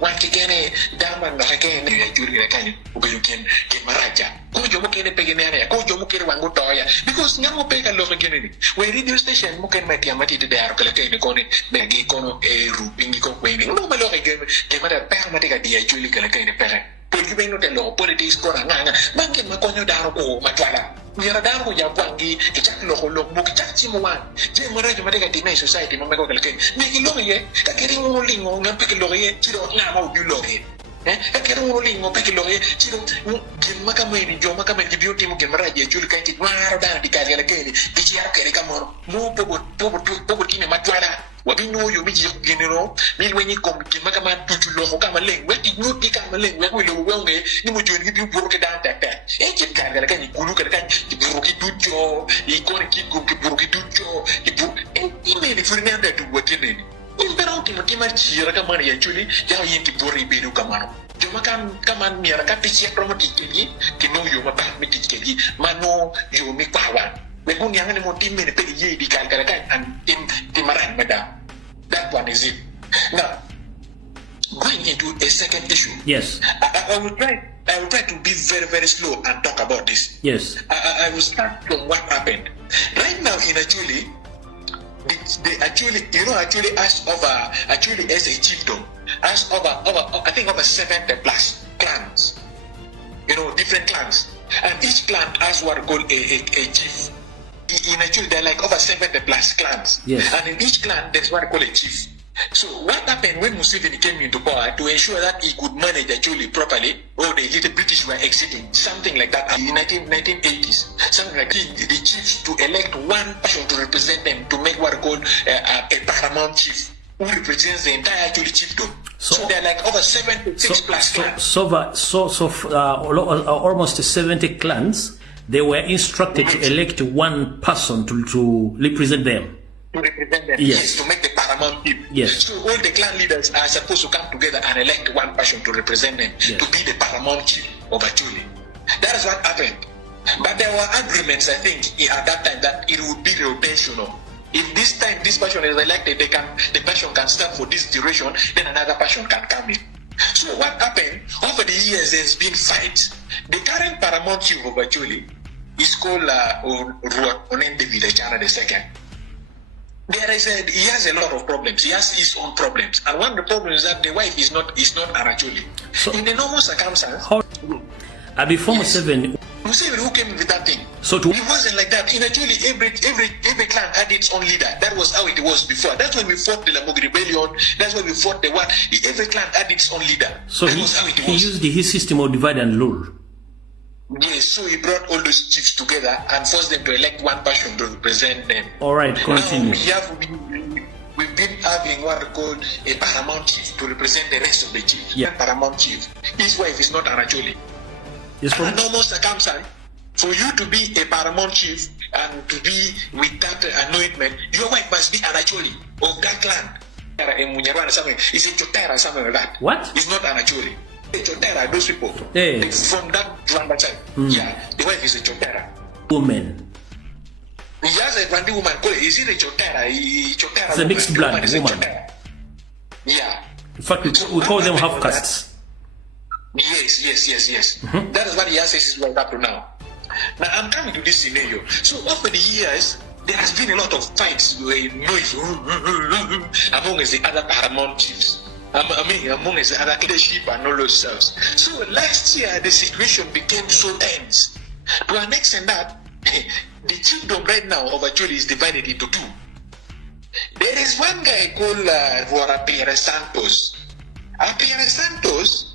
wan ke kene daman na ke ne ya juri ka ni o be ken ke maraja ko jo mo kene pege ne ko jo mo kene wango toya because nyamo pega lo ke ni we radio station mo ken mati amati de dar ka ke ni ko ni be gi ko ru pingi ko we ni no ma lo ke ma da per ma te ka dia juri ka ke ni pere pergi beno de lo politics ko nganga banke ma konyo daro ko matwala mira daro ya bwangi kichak lo mo kichak chimo wan je mara je mateka dimay society mo meko kalke mi ki lo ye ka kiri mo lingo ngam pe ki lo ye chiro na ma u lo ye ka kiri mo lingo pe ki lo ye chiro gin maka mai ni jo maka mai ki beauty mo gin mara je jul kan ki mara da di ka gele ke ni ki chi ar kere ka mo pobo ti me matwala wabi no yo mi jiyo genero mi wenyi kom ki maka ma tutu lo ko kama leng we ti nyut ki kama leng we ko lo we nge ni mo joni ki bi buru ke dan tak tak e ki ka ga ka ni kulu ka ka ki buru ki tujo i ko ki ko ki buru ki tujo ki buru e me ni furne anda tu wote ne ni pero ki mo ki ma chi ra ka mari ya chuli ya yin ki buru be do kama no jo makan kama mi ra ka ti chi promo ti ki no yo ma ba mi ti ki ma no yo mi kwawa we kun yang ni mo tim me pe ye di kan kan an tim maran madam that one is it now going into a second issue yes I will try to be very very slow and talk about this yes I will start from what happened right now in actually they actually asked over actually as a chiefdom asked over I think over 70 plus clans different clans and each clan has what called a chief. In actually there are like over 70 plus clans, yes. And in each clan there is what I call a chief. So what happened when Museveni came into power to ensure that he could manage actually properly, the British were exiting, something like that in the 1980s, something like the chiefs to elect one person to represent them to make what I call a paramount chief who represents the entire actually chiefdom. So there are like over 76 plus clans. So almost 70 clans They were instructed to elect one person to represent them. To represent them, yes, to make the paramount chief. Yes. So all the clan leaders are supposed to come together and elect one person to represent them, yes, to be the paramount chief of Acholi. That is what happened. But there were agreements, I think, at that time that it would be rotational. If this time this person is elected, the person can start for this duration, then another person can come in. So what happened over the years? There's been fights. The current paramount chief of Acholi is called Onende Vidachana II. He has a lot of problems. He has his own problems, and one of the problems is that the wife is not Aracholi. So in the normal circumstance, before Museveni, who came with that thing? So it wasn't like that. In Acholi, every clan had its own leader. That was how it was before. That's when we fought the Lumbuye rebellion. That's when we fought the war. Every clan had its own leader. So that was how it was. He used his system of divide and rule. Yes, so he brought all those chiefs together and forced them to elect one person to represent them. All right, continue. Now we've been having what we call a paramount chief to represent the rest of the chiefs. Yeah. Paramount chief. His wife is not Aracholi. From normal circumstance, for you to be a paramount chief and to be with that anointment, your wife must be Aracholi of that clan. It's a Chotera, something like that. What? It's not Aracholi. Chotera, those people. Hey. From that Rwanda side. Yeah, the wife is a Chotera. Woman. He has a Rwanda woman called, is it a Chotera? It's a mixed blood woman. Yeah. In fact, we call them half castes. Yes. That is what he has says right up to now. Now I'm coming to this scenario. So over the years, there has been a lot of fights, noise among the other paramount chiefs. Among the other leadership and all those stuff. So last year, the situation became so tense. To an extent that the chiefdom right now of Acholi is divided into two. There is one guy called Apire Santos. Apire Santos,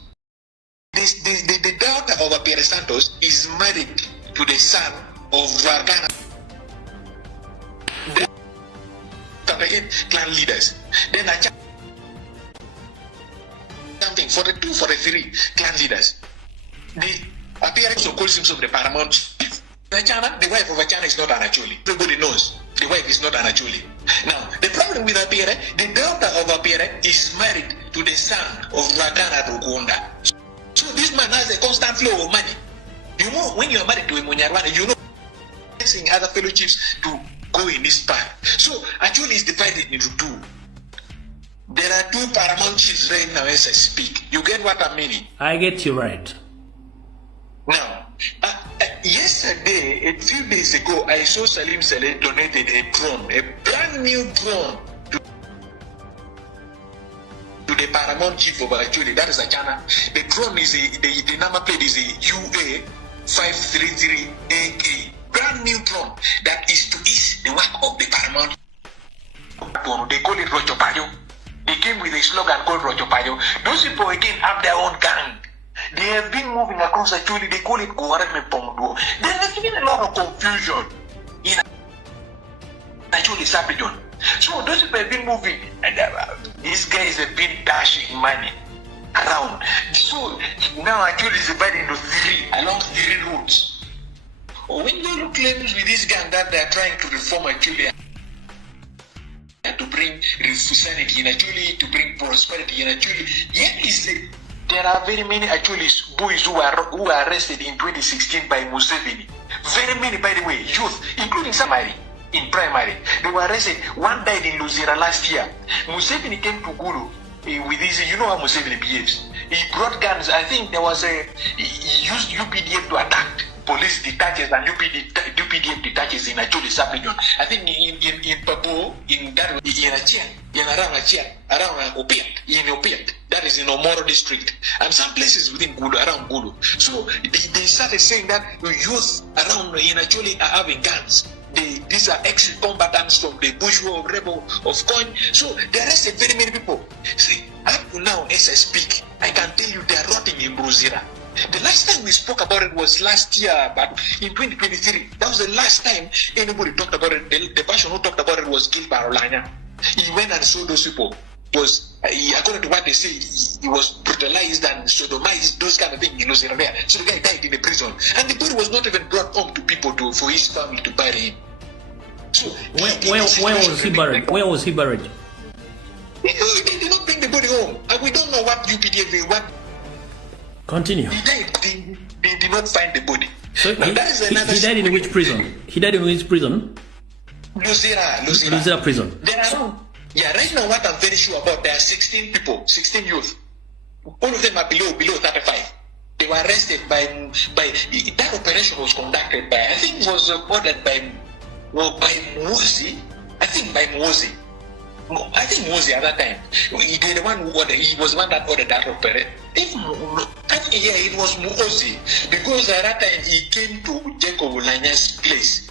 the daughter of Apire Santos is married to the son of Vargana. The clan leaders. Then something for the 3 clan leaders. The Apire also calls himself the paramount chief. The wife of Achana is not Aracholi. Everybody knows the wife is not Aracholi. Now, the problem with Apire, the daughter of Apire is married to the son of Ragana Rugunda. So this man has a constant flow of money. You know, when you are married to a Munyarwana, you know, other fellow chiefs to go in this path. So Acholi is divided into two. There are two paramount chiefs right now as I speak. You get what I'm meaning? I get you right. Now, yesterday, a few days ago, I saw Salim Saleh donated a drone, a brand new drone to the paramount chief of Acholi. That is Achana. The drone is the number plate is a UA533AK. Brand new drone that is to ease the work of the paramount. They call it Rojo Payo. They came with a slogan called Rojo Payo. Those people again have their own gang. They have been moving across Acholi. They call it Guareme Pomdo. There has been a lot of confusion in Acholi sub-region. So those people have been moving, and this guy is a bit dashing money around. So now Acholi is divided into along 3 routes. When you look claims with this gang that they are trying to reform Acholi and to bring sanity in Acholi, to bring prosperity in Acholi, yet there are very many Acholis boys who were arrested in 2016 by Museveni. Very many, by the way, youth, including somebody in primary. They were arrested. One died in Luzira last year. Museveni came to Gulu with his, you know how Museveni behaves. He brought guns. I think there was he used UPDF to attack police detaches and UPDF detaches in Acholi sub-region. I think in Pabo, in Daru, around Opiat, that is in Omoro district, and some places within Gulu, around Gulu. So they started saying that youth around in Acholi are having guns. These are ex-combatants from the bourgeois rebel of Coin. So they arrested very many people. See, up to now, as I speak, I can tell you they are rotting in Bruzira. The last time we spoke about it was last year, but in 2023, that was the last time anybody talked about it. The person who talked about it was Gilbert Olanya. He went and saw those people. was, according to what they say, he was brutalized and sodomized, those kind of things in Luzira there. So the guy died in the prison. And the body was not even brought home to people for his family to bury him. So where was he buried? Where was he buried? They did not bring the body home. And we don't know what UPDF, what... Continue. He died. They did not find the body. So he died in which prison? He died in which prison? Luzira prison. There are, right now what I'm very sure about, there are 16 people, 16 youth. All of them are below 35. They were arrested by that operation was conducted by, I think it was ordered by Mozi. I think Mozi at that time. The one who ordered, he was the one that ordered that operation. It was Mozi. Because at that time he came to Jacob Lanya's place.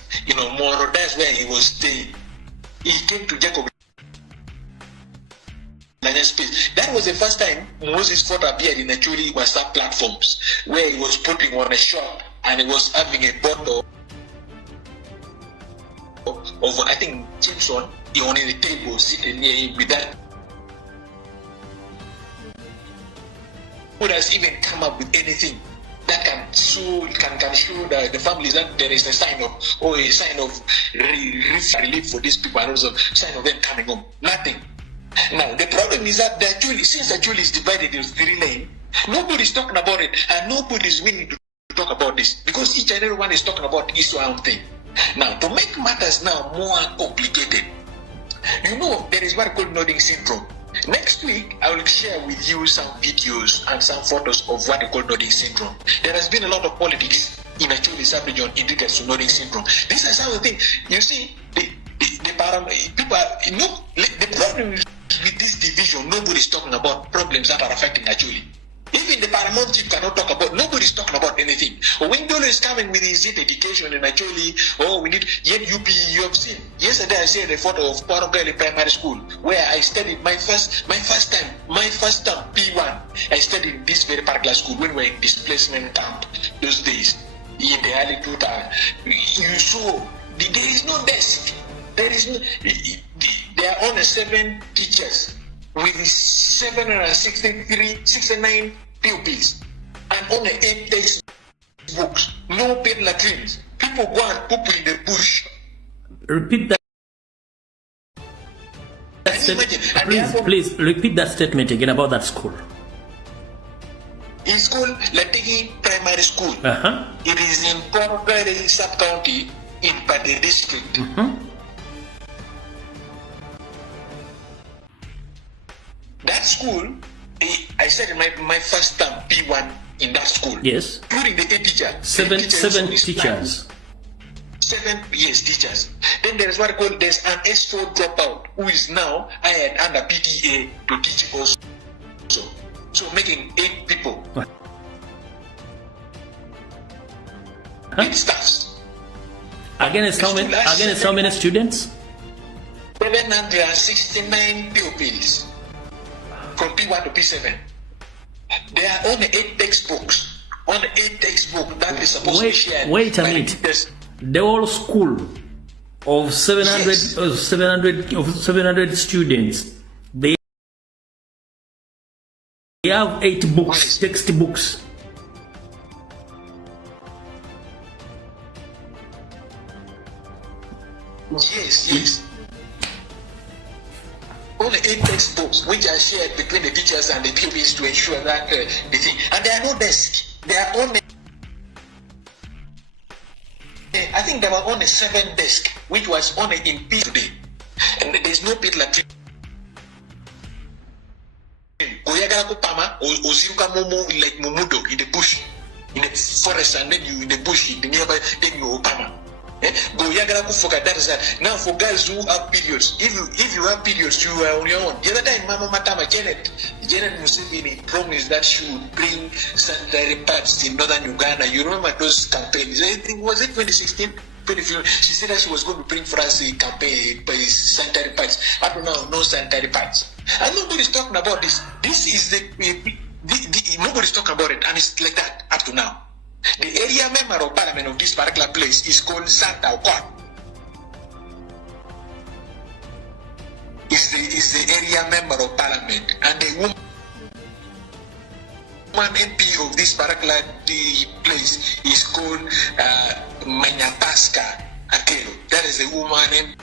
Moro, that's where he was staying. He came to Jacob Lanya's place. That was the first time Moses' photo appeared in actually WhatsApp platforms, where he was putting on a shop and he was having a bottle of I think Jameson on the table sitting near him with that. Who has even come up with anything that can show the families that there is a sign of relief for these people and also sign of them coming home? Nothing. Now the problem is that since Acholi is divided into 3 lanes, nobody's talking about it and nobody's willing to talk about this because each and every one is talking about his own thing. Now, to make matters now more complicated, there is what called nodding syndrome. Next week, I will share with you some videos and some photos of what they call nodding syndrome. There has been a lot of politics in actually sub-region in regards to nodding syndrome. This is how the thing, you see, the problem with this division, nobody's talking about problems that are affecting actually. Even the paramount chief cannot talk about, nobody's talking about anything. When Dolo is coming with his education and actually, we need, yet you have seen. Yesterday I shared a photo of Porogale Primary School where I studied my first term, P1. I studied in this very particular school when we were in displacement camp those days in the early 2000s. You saw, there is no desk. There is no, there are only 7 teachers with 769 pupils and only 8 textbooks, no paid latrines. People go and poop in the bush. Repeat that. Please repeat that statement again about that school. In school, Latigi Primary School. It is in Porogale sub-county in Pate district. That school, I said in my first term, P1 in that school. Yes. Including the 8 teachers. Seven teachers. 7 teachers. Then there is what I call, there's an S4 dropout who is now hired under PTA to teach also. So making 8 people. 8 staffs. Against how many students? 769 pupils. From P1 to P7. There are only 8 textbooks. Only 8 textbooks that is supposed to be shared. Wait a minute. The whole school of 700 students, they have 8 books, textbooks. Yes. Only 8 textbooks which are shared between the teachers and the pupils to ensure that the thing. And there are no desks. There are only, I think there were only 7 desks, which was only in P today. And there's no pit latrine. Oyagara kupama, oziruka momo like mumudo in the bush, in the forest, and then you in the bush, in the nearby, then you opama. That is that. Now for guys who have periods, if you have periods, you are on your own. The other time, Mama Matama Janet Museveni promised that she would bring sanitary pads in northern Uganda. You remember those campaigns? I think was it 2016? She said that she was going to bring for us a campaign by sanitary pads. I don't know, no sanitary pads. And nobody's talking about this. This is nobody's talking about it, and it's like that up to now. The area member of parliament of this particular place is called Santa Okwa. Is the area member of parliament. One MP of this particular place is called Manyapaska Akelo. That is the woman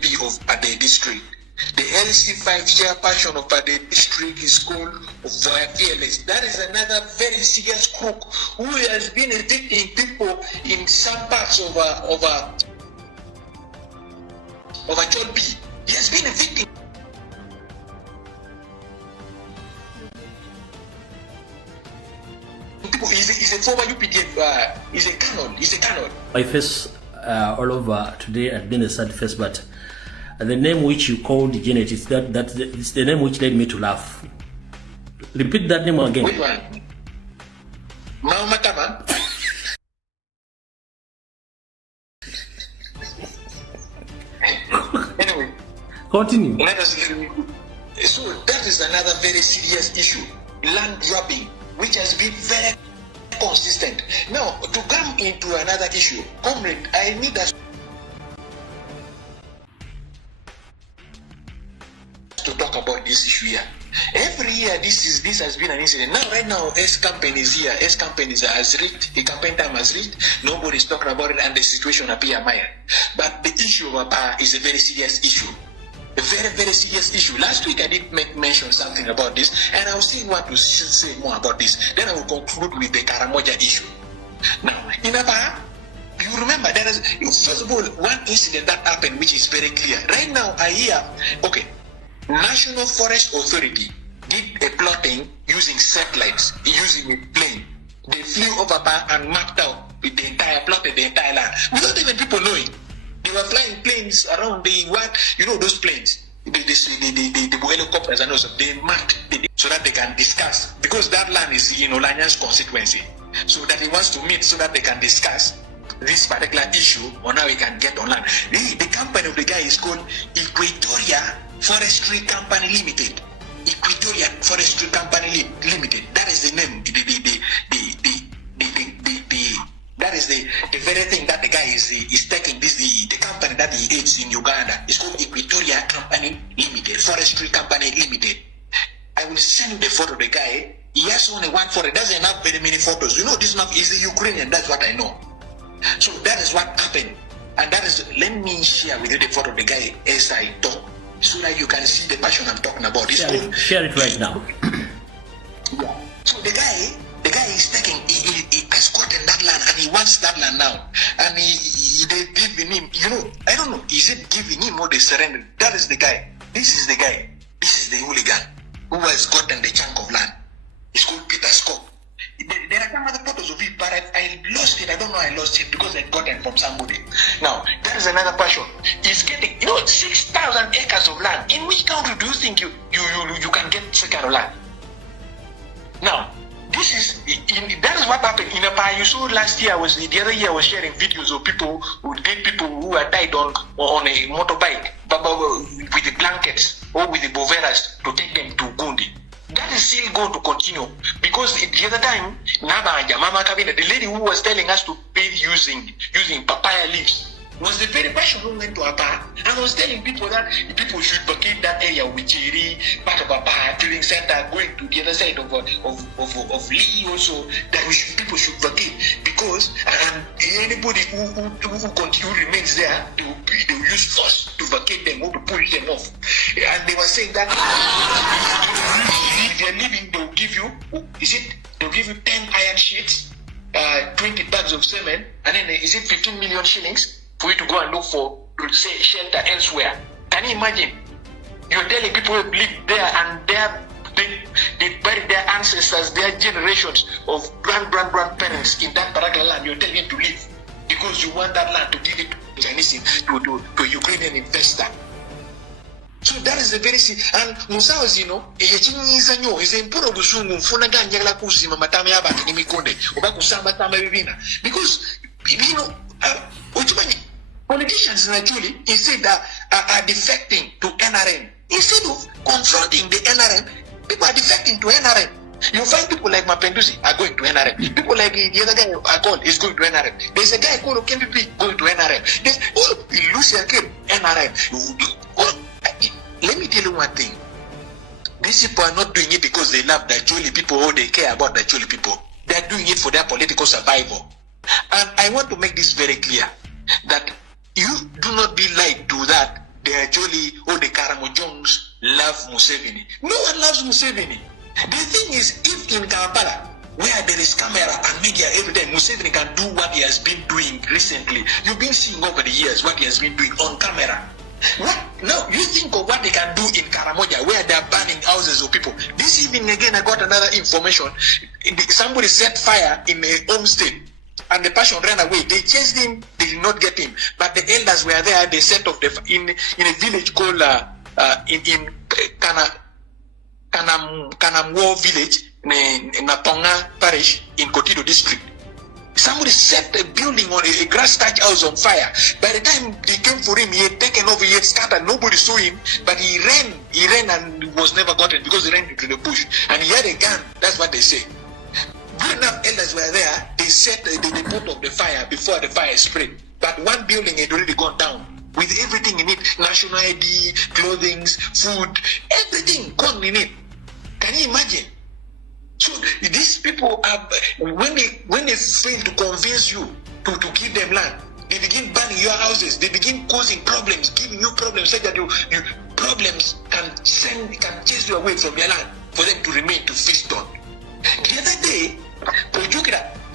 MP of Pade district. The LC5 chairperson of Pade district is called Voyakeles. That is another very serious crook who has been evicting people in some parts of Cholbi. He has been evicting. He's a former UPDF, he's a canon. My face all over today had been a sad face, but the name which you called Janet is it's the name which led me to laugh. Repeat that name again. Which one? Mama Tama. Anyway, continue. So that is another very serious issue, land grabbing, which has been very consistent. Now, to come into another issue, comrade, I need us to talk about this issue here. Every year, this has been an incident. Now, right now, S campaign is here. S campaign has reached. The campaign time has reached. Nobody is talking about it, and the situation appears mild. But the issue of APA is a very serious issue. A very, very serious issue. Last week I did mention something about this, and I will still want to say more about this. Then I will conclude with the Karamoja issue. Now, in APA, you remember there is, first of all, one incident that happened which is very clear. Right now I hear, okay, National Forest Authority did a plotting using satellites, using a plane. They flew over APA and mapped out the entire plotted the entire land without even people knowing. They were flying planes around those planes, the helicopters and also they marked so that they can discuss, because that land is in Olanya's constituency, so that he wants to meet so that they can discuss this particular issue on how we can get on land. The company of the guy is called Equatoria Forestry Company Limited. Equatoria Forestry Company Limited. That is the name. That is the very thing that the guy is taking. The company that he aids in Uganda. It's called Equatoria Company Limited, Forestry Company Limited. I will send you the photo of the guy. He has only one photo. He doesn't have very many photos. You know, this man is a Ukrainian. That's what I know. So that is what happened. And that is, let me share with you the photo of the guy as I talk, so that you can see the passion I'm talking about. Share it right now. Yeah. So the guy is taking, he has gotten that land and he wants that land now. And they giving him, I don't know, is it giving him or they surrender? That is the guy. This is the guy. This is the hooligan who has gotten the chunk of land. It's called Peter Scott. There are some other photos of it, but I lost it. I don't know I lost it because I got it from somebody. Now, that is another passion. He's getting, 6,000 acres of land. In which country do you think you can get such kind of land? Now, that is what happened in APA. You saw last year the other year I was sharing videos of people who are tied on a motorbike with the blankets or with the boveras to take them to Gundi. That is still going to continue because the other time, Mama Kabina, the lady who was telling us to bathe using papaya leaves, was the very person who went to APA and was telling people that people should vacate that area with Chiri, part of APA, drilling center, going to the other side of Lee also, that people should vacate because anybody who remains there, they will use force to vacate them or to push them off. And they were saying that if you're leaving, they'll give you 10 iron sheets, 20 bags of cement, and then 15 million shillings for you to go and look for shelter elsewhere. Can you imagine? You're telling people who live there and they buried their ancestors, their generations of grandparents in that particular land. You're telling them to leave because you want that land to give it to Chinese, to Ukrainian investor. So that is the very and Musawas, is important to mfuna ganja kuzima matame yabaki nimikonde obakusamba tama bibina because politicians naturally instead are defecting to NRM. Instead of confronting the NRM, people are defecting to NRM. You find people like Mapendusi are going to NRM. People like the other guy I called is going to NRM. There's a guy called KMP going to NRM. There's Lucia came NRM. Let me tell you one thing. These people are not doing it because they love the Jolly people or they care about the Jolly people. They are doing it for their political survival. And I want to make this very clear that you do not be lied to that the Jolly or the Karamojongs love Museveni. No one loves Museveni. The thing is, if in Kampala, where there is camera and media every day, Museveni can do what he has been doing recently. You've been seeing over the years what he has been doing on camera. What? Now, you think of what they can do in Karamoja, where they are burning houses of people. This evening again, I got another information. Somebody set fire in a homestead, and the person ran away. They chased him, they did not get him. But the elders were there. They set off in a village called in Kanamwo village, in Natonga parish, in Kotido district. Somebody set a building on a grass thatch house on fire. By the time they came for him, he had taken over, he had scattered, nobody saw him, but he ran and was never gotten because he ran into the bush. And he had a gun, that's what they say. Good enough elders were there, they set the put of the fire before the fire spread. But one building had already gone down with everything in it, national ID, clothing, food, everything gone in it. Can you imagine? So these people are, when they fail to convince you to give them land, they begin burning your houses, they begin causing problems, giving you problems such that your problems can chase you away from your land for them to remain to feast on. The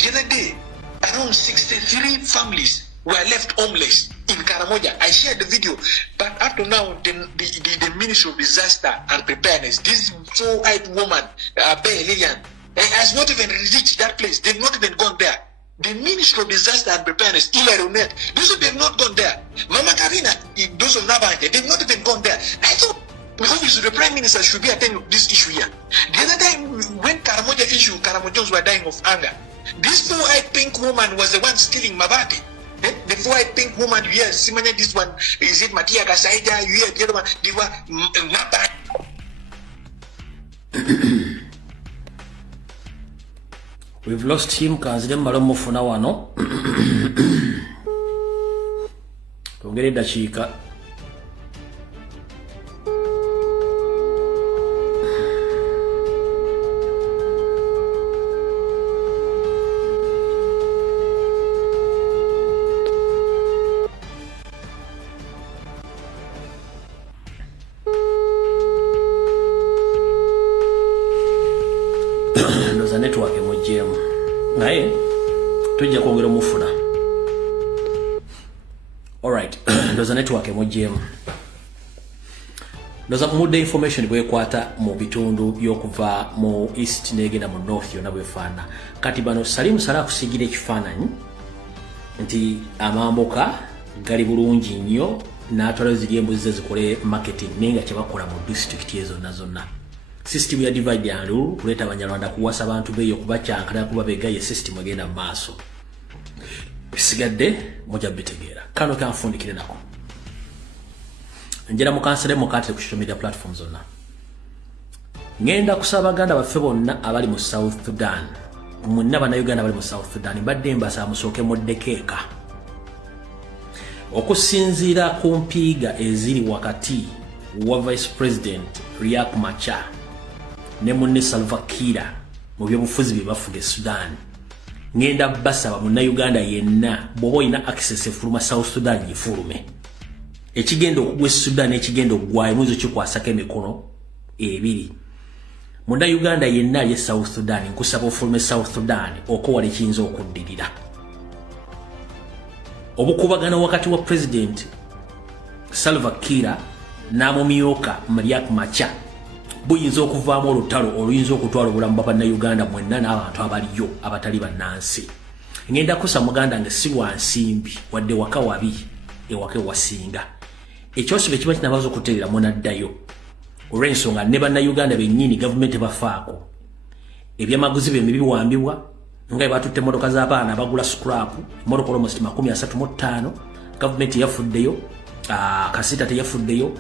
other day, around 63 families were left homeless in Karamoja. I shared the video, but up to now, the Ministry of Disaster and Preparedness, this 4-eyed woman, Bay Lillian, has not even reached that place. They've not even gone there. The Ministry of Disaster and Preparedness, Ilarunet, those of them have not gone there. Mama Karina, those of Nabanje, they've not even gone there. I thought, obviously, the Prime Minister should be attending this issue here. The other time, when Karamoja issue, Karamojons were dying of anger. This 4-eyed pink woman was the one stealing Mabati. The 4-eyed pink woman, you hear Simanya, this one, is it Matia Gasaida, you hear the other one, they were Nabati. We've lost him, Kazidem Balomo Funawano. Tongere Dachika. Alright, there's a network emojim. There's a more information bwe kwata mu bitundu byokuva mu east negenda mu north yona bwe fana. Kati bano Salim Sala kusigira ekifaananyi nti amamboka gali bulungi nnyo n'atwala ziri embuzi zikole marketing nenga kye bakola mu district ezo zonna. System ya divide and rule kuleta abanyarwanda kuwasa abantu beyo kubacyankala kuba begaye system agenda mu maaso. Bisigadde moja bitegeera. Kano kanfundikire nako. Njera mukansere mukate ku social media platforms zonna. Ngenda kusaba Baganda baffe bonna abali mu South Sudan. Munna bana Uganda abali mu South Sudan badde mbasa musooke moddekeeka. Okusinziira ku mpiiga eziri wakati wa Vice President Riek Machar ne munne Salva Kiir mu byobufuzi bye bafuga Sudan. Ngenda basaba munna Uganda yenna bwoba ina access efuluma South Sudan yifulume. Ekigendo okugwa Sudan ekigendo ogwayo mwezo kikwasako emikono ebiri. Munna Uganda yenna ye South Sudan nkusaba ofulume South Sudan okowala ekiyinza okuddirira. Obukubagano wakati wa President Salva Kiir n'amumyuka Riek Machar buyinza okuvaamu olutalo oluyinza okutwala obulamu bwa Uganda mwenna n'abantu abaliyo abatali bannansi. Ngenda kusa muganda nga si wansimbi wadde waka wabi ewake wasinga. Ekyosibe kiba kinabaza okuteerera munaddayo olw'ensonga ne bannayuganda bennyini gavumenti bafaako ebyamaguzi bye biwambibwa nga batutte emmotoka z'abaana bagula scrap emmotoka almost 35 gavumenti yafuddeyo kasita teyafuddeyo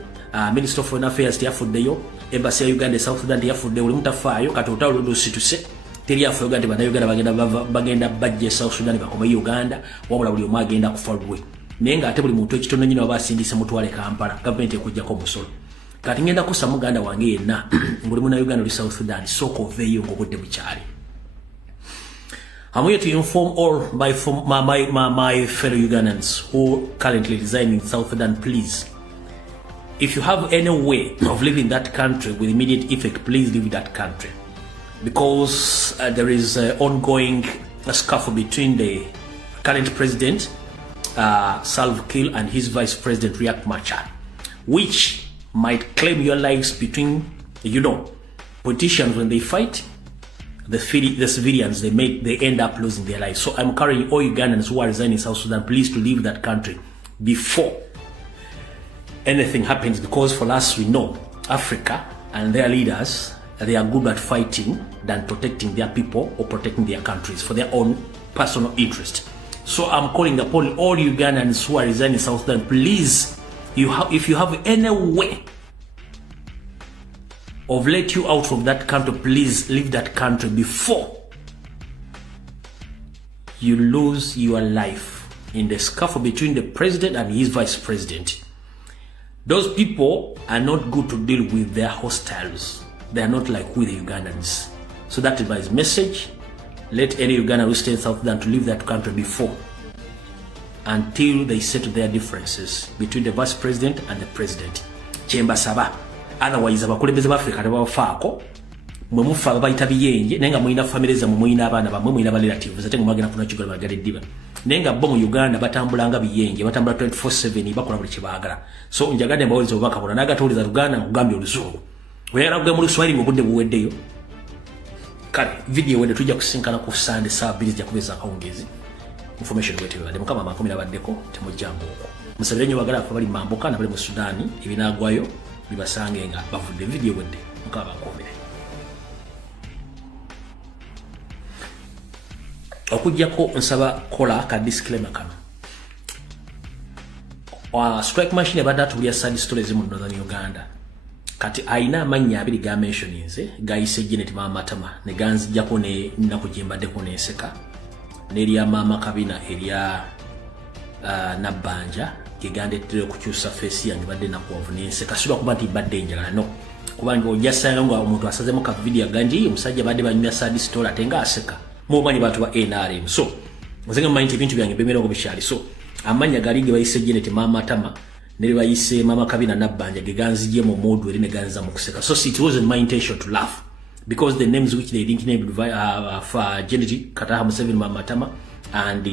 Minister of Foreign Affairs teyafuddeyo embassy ya Uganda South Sudan teyafuddeyo oli mutafaayo kati otalo lusituse teri yafu Uganda bannayuganda bagenda bajje South Sudan bakoma Uganda wabula buli omu agenda kufa lwe naye nga ate buli muntu ekitono nyina waba asindise mutwale Kampala gavumenti ekujjako omusolo. kati ngenda kusa muganda wange yenna nguli muna Uganda li South Sudan soko veyo ngobudde bukyali. I'm here to inform all my fellow Ugandans who currently reside in South Sudan, please, if you have any way of leaving that country with immediate effect, please leave that country, because there is ongoing scuffle between the current president Salva Kiir and his vice president Riek Machar, which might claim your lives between, politicians. When they fight, the civilians, they end up losing their lives. So I'm encouraging all Ugandans who are residing in South Sudan, please, to leave that country before anything happens, because for us, we know Africa and their leaders, they are good at fighting than protecting their people or protecting their countries for their own personal interest. So I'm calling upon all Ugandans who are residing in South Sudan, please, if you have any way of let you out of that country, please leave that country before you lose your life in the scuffle between the president and his vice president. Those people are not good to deal with. Their hostiles. They are not like we, the Ugandans. So that is my message. Let any Ugandan who stays in South Sudan to leave that country before, until they settle their differences between the vice president and the president. Chemba saba. Otherwise, abakulembeze b'Afrika tebafaako. Mwe mufa bayita biyenje nenga mwina family za mwina abana bamwe mwina ba relatives ate mwagenda kuna chigolo bagale diba. Nenga bo mu Uganda batambulanga biyenje, batambula 24/7 bakola buli kibaagala. So njagade mbawoliza obaka bona nagatoliza Luganda ngambye oluzungu. Oyera kugamba Luswahili mu budde buweddeyo. Kale video wende tujja kusinkana ku Sunday saa 2 ja kubeza akawungezi. Information wetu bade mukama makomera baddeko temujjango okwo. Musabire nyo bagala ko bali mamboka na bali mu Sudani ebinagwayo bibasange nga bavudde video wedde mukama bakomere. Okujjako nsaba kola ka disclaimer kano. Strike machine abadde atulya sad stories mu Northern Uganda. Kati aina amanya abiri ga mentioninze gayise Janet Mama Matama ne ganzijjako ne nakujimbadeko neseka n'erya Mama Kabina erya Nabbanja gegandettere okukyusa face yange badde nakuwavu neseka siba kuba nti badde njagala no kubanga ojasanga nga omuntu asazemo ka video ganji omusajja badde banyumya sad story atenga aseka mumanyi bantu ba NRM. So nzenga mind ebintu byange bemera ngo bishali. So amanya galige bayise Janet Mama Matama neri bayise Mama Kabina Nabbanja geganzije mu modu eri ne ganza mu kuseka. So it wasn't my intention to laugh, because the names which they link named for Janet Kataha Museveni Mama Matama and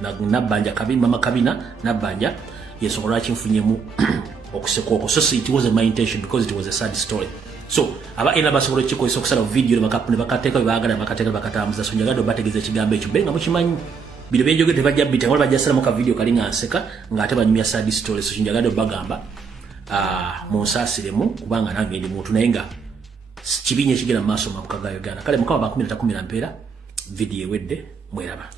Nabbanja Kabina Mama Kabina Nabbanja yesobola kimfunyemu okusekoko. So it wasn't my intention, because it was a sad story. So aba ina basobola chiko isokusala video ne bakateka bagala bakatambuza so njagado bategeze kigambo ekyo benga mukimanyi bino benjoge tebajja bita wala bajja mu ka video kali nganseka ngate banyumya sad story. So njagado bagamba munsasiremu kubanga nange ndi muntu nayenga kibinye kigera maso mabuka ga Uganda kale mukaba 10 mpeera video wedde mweraba.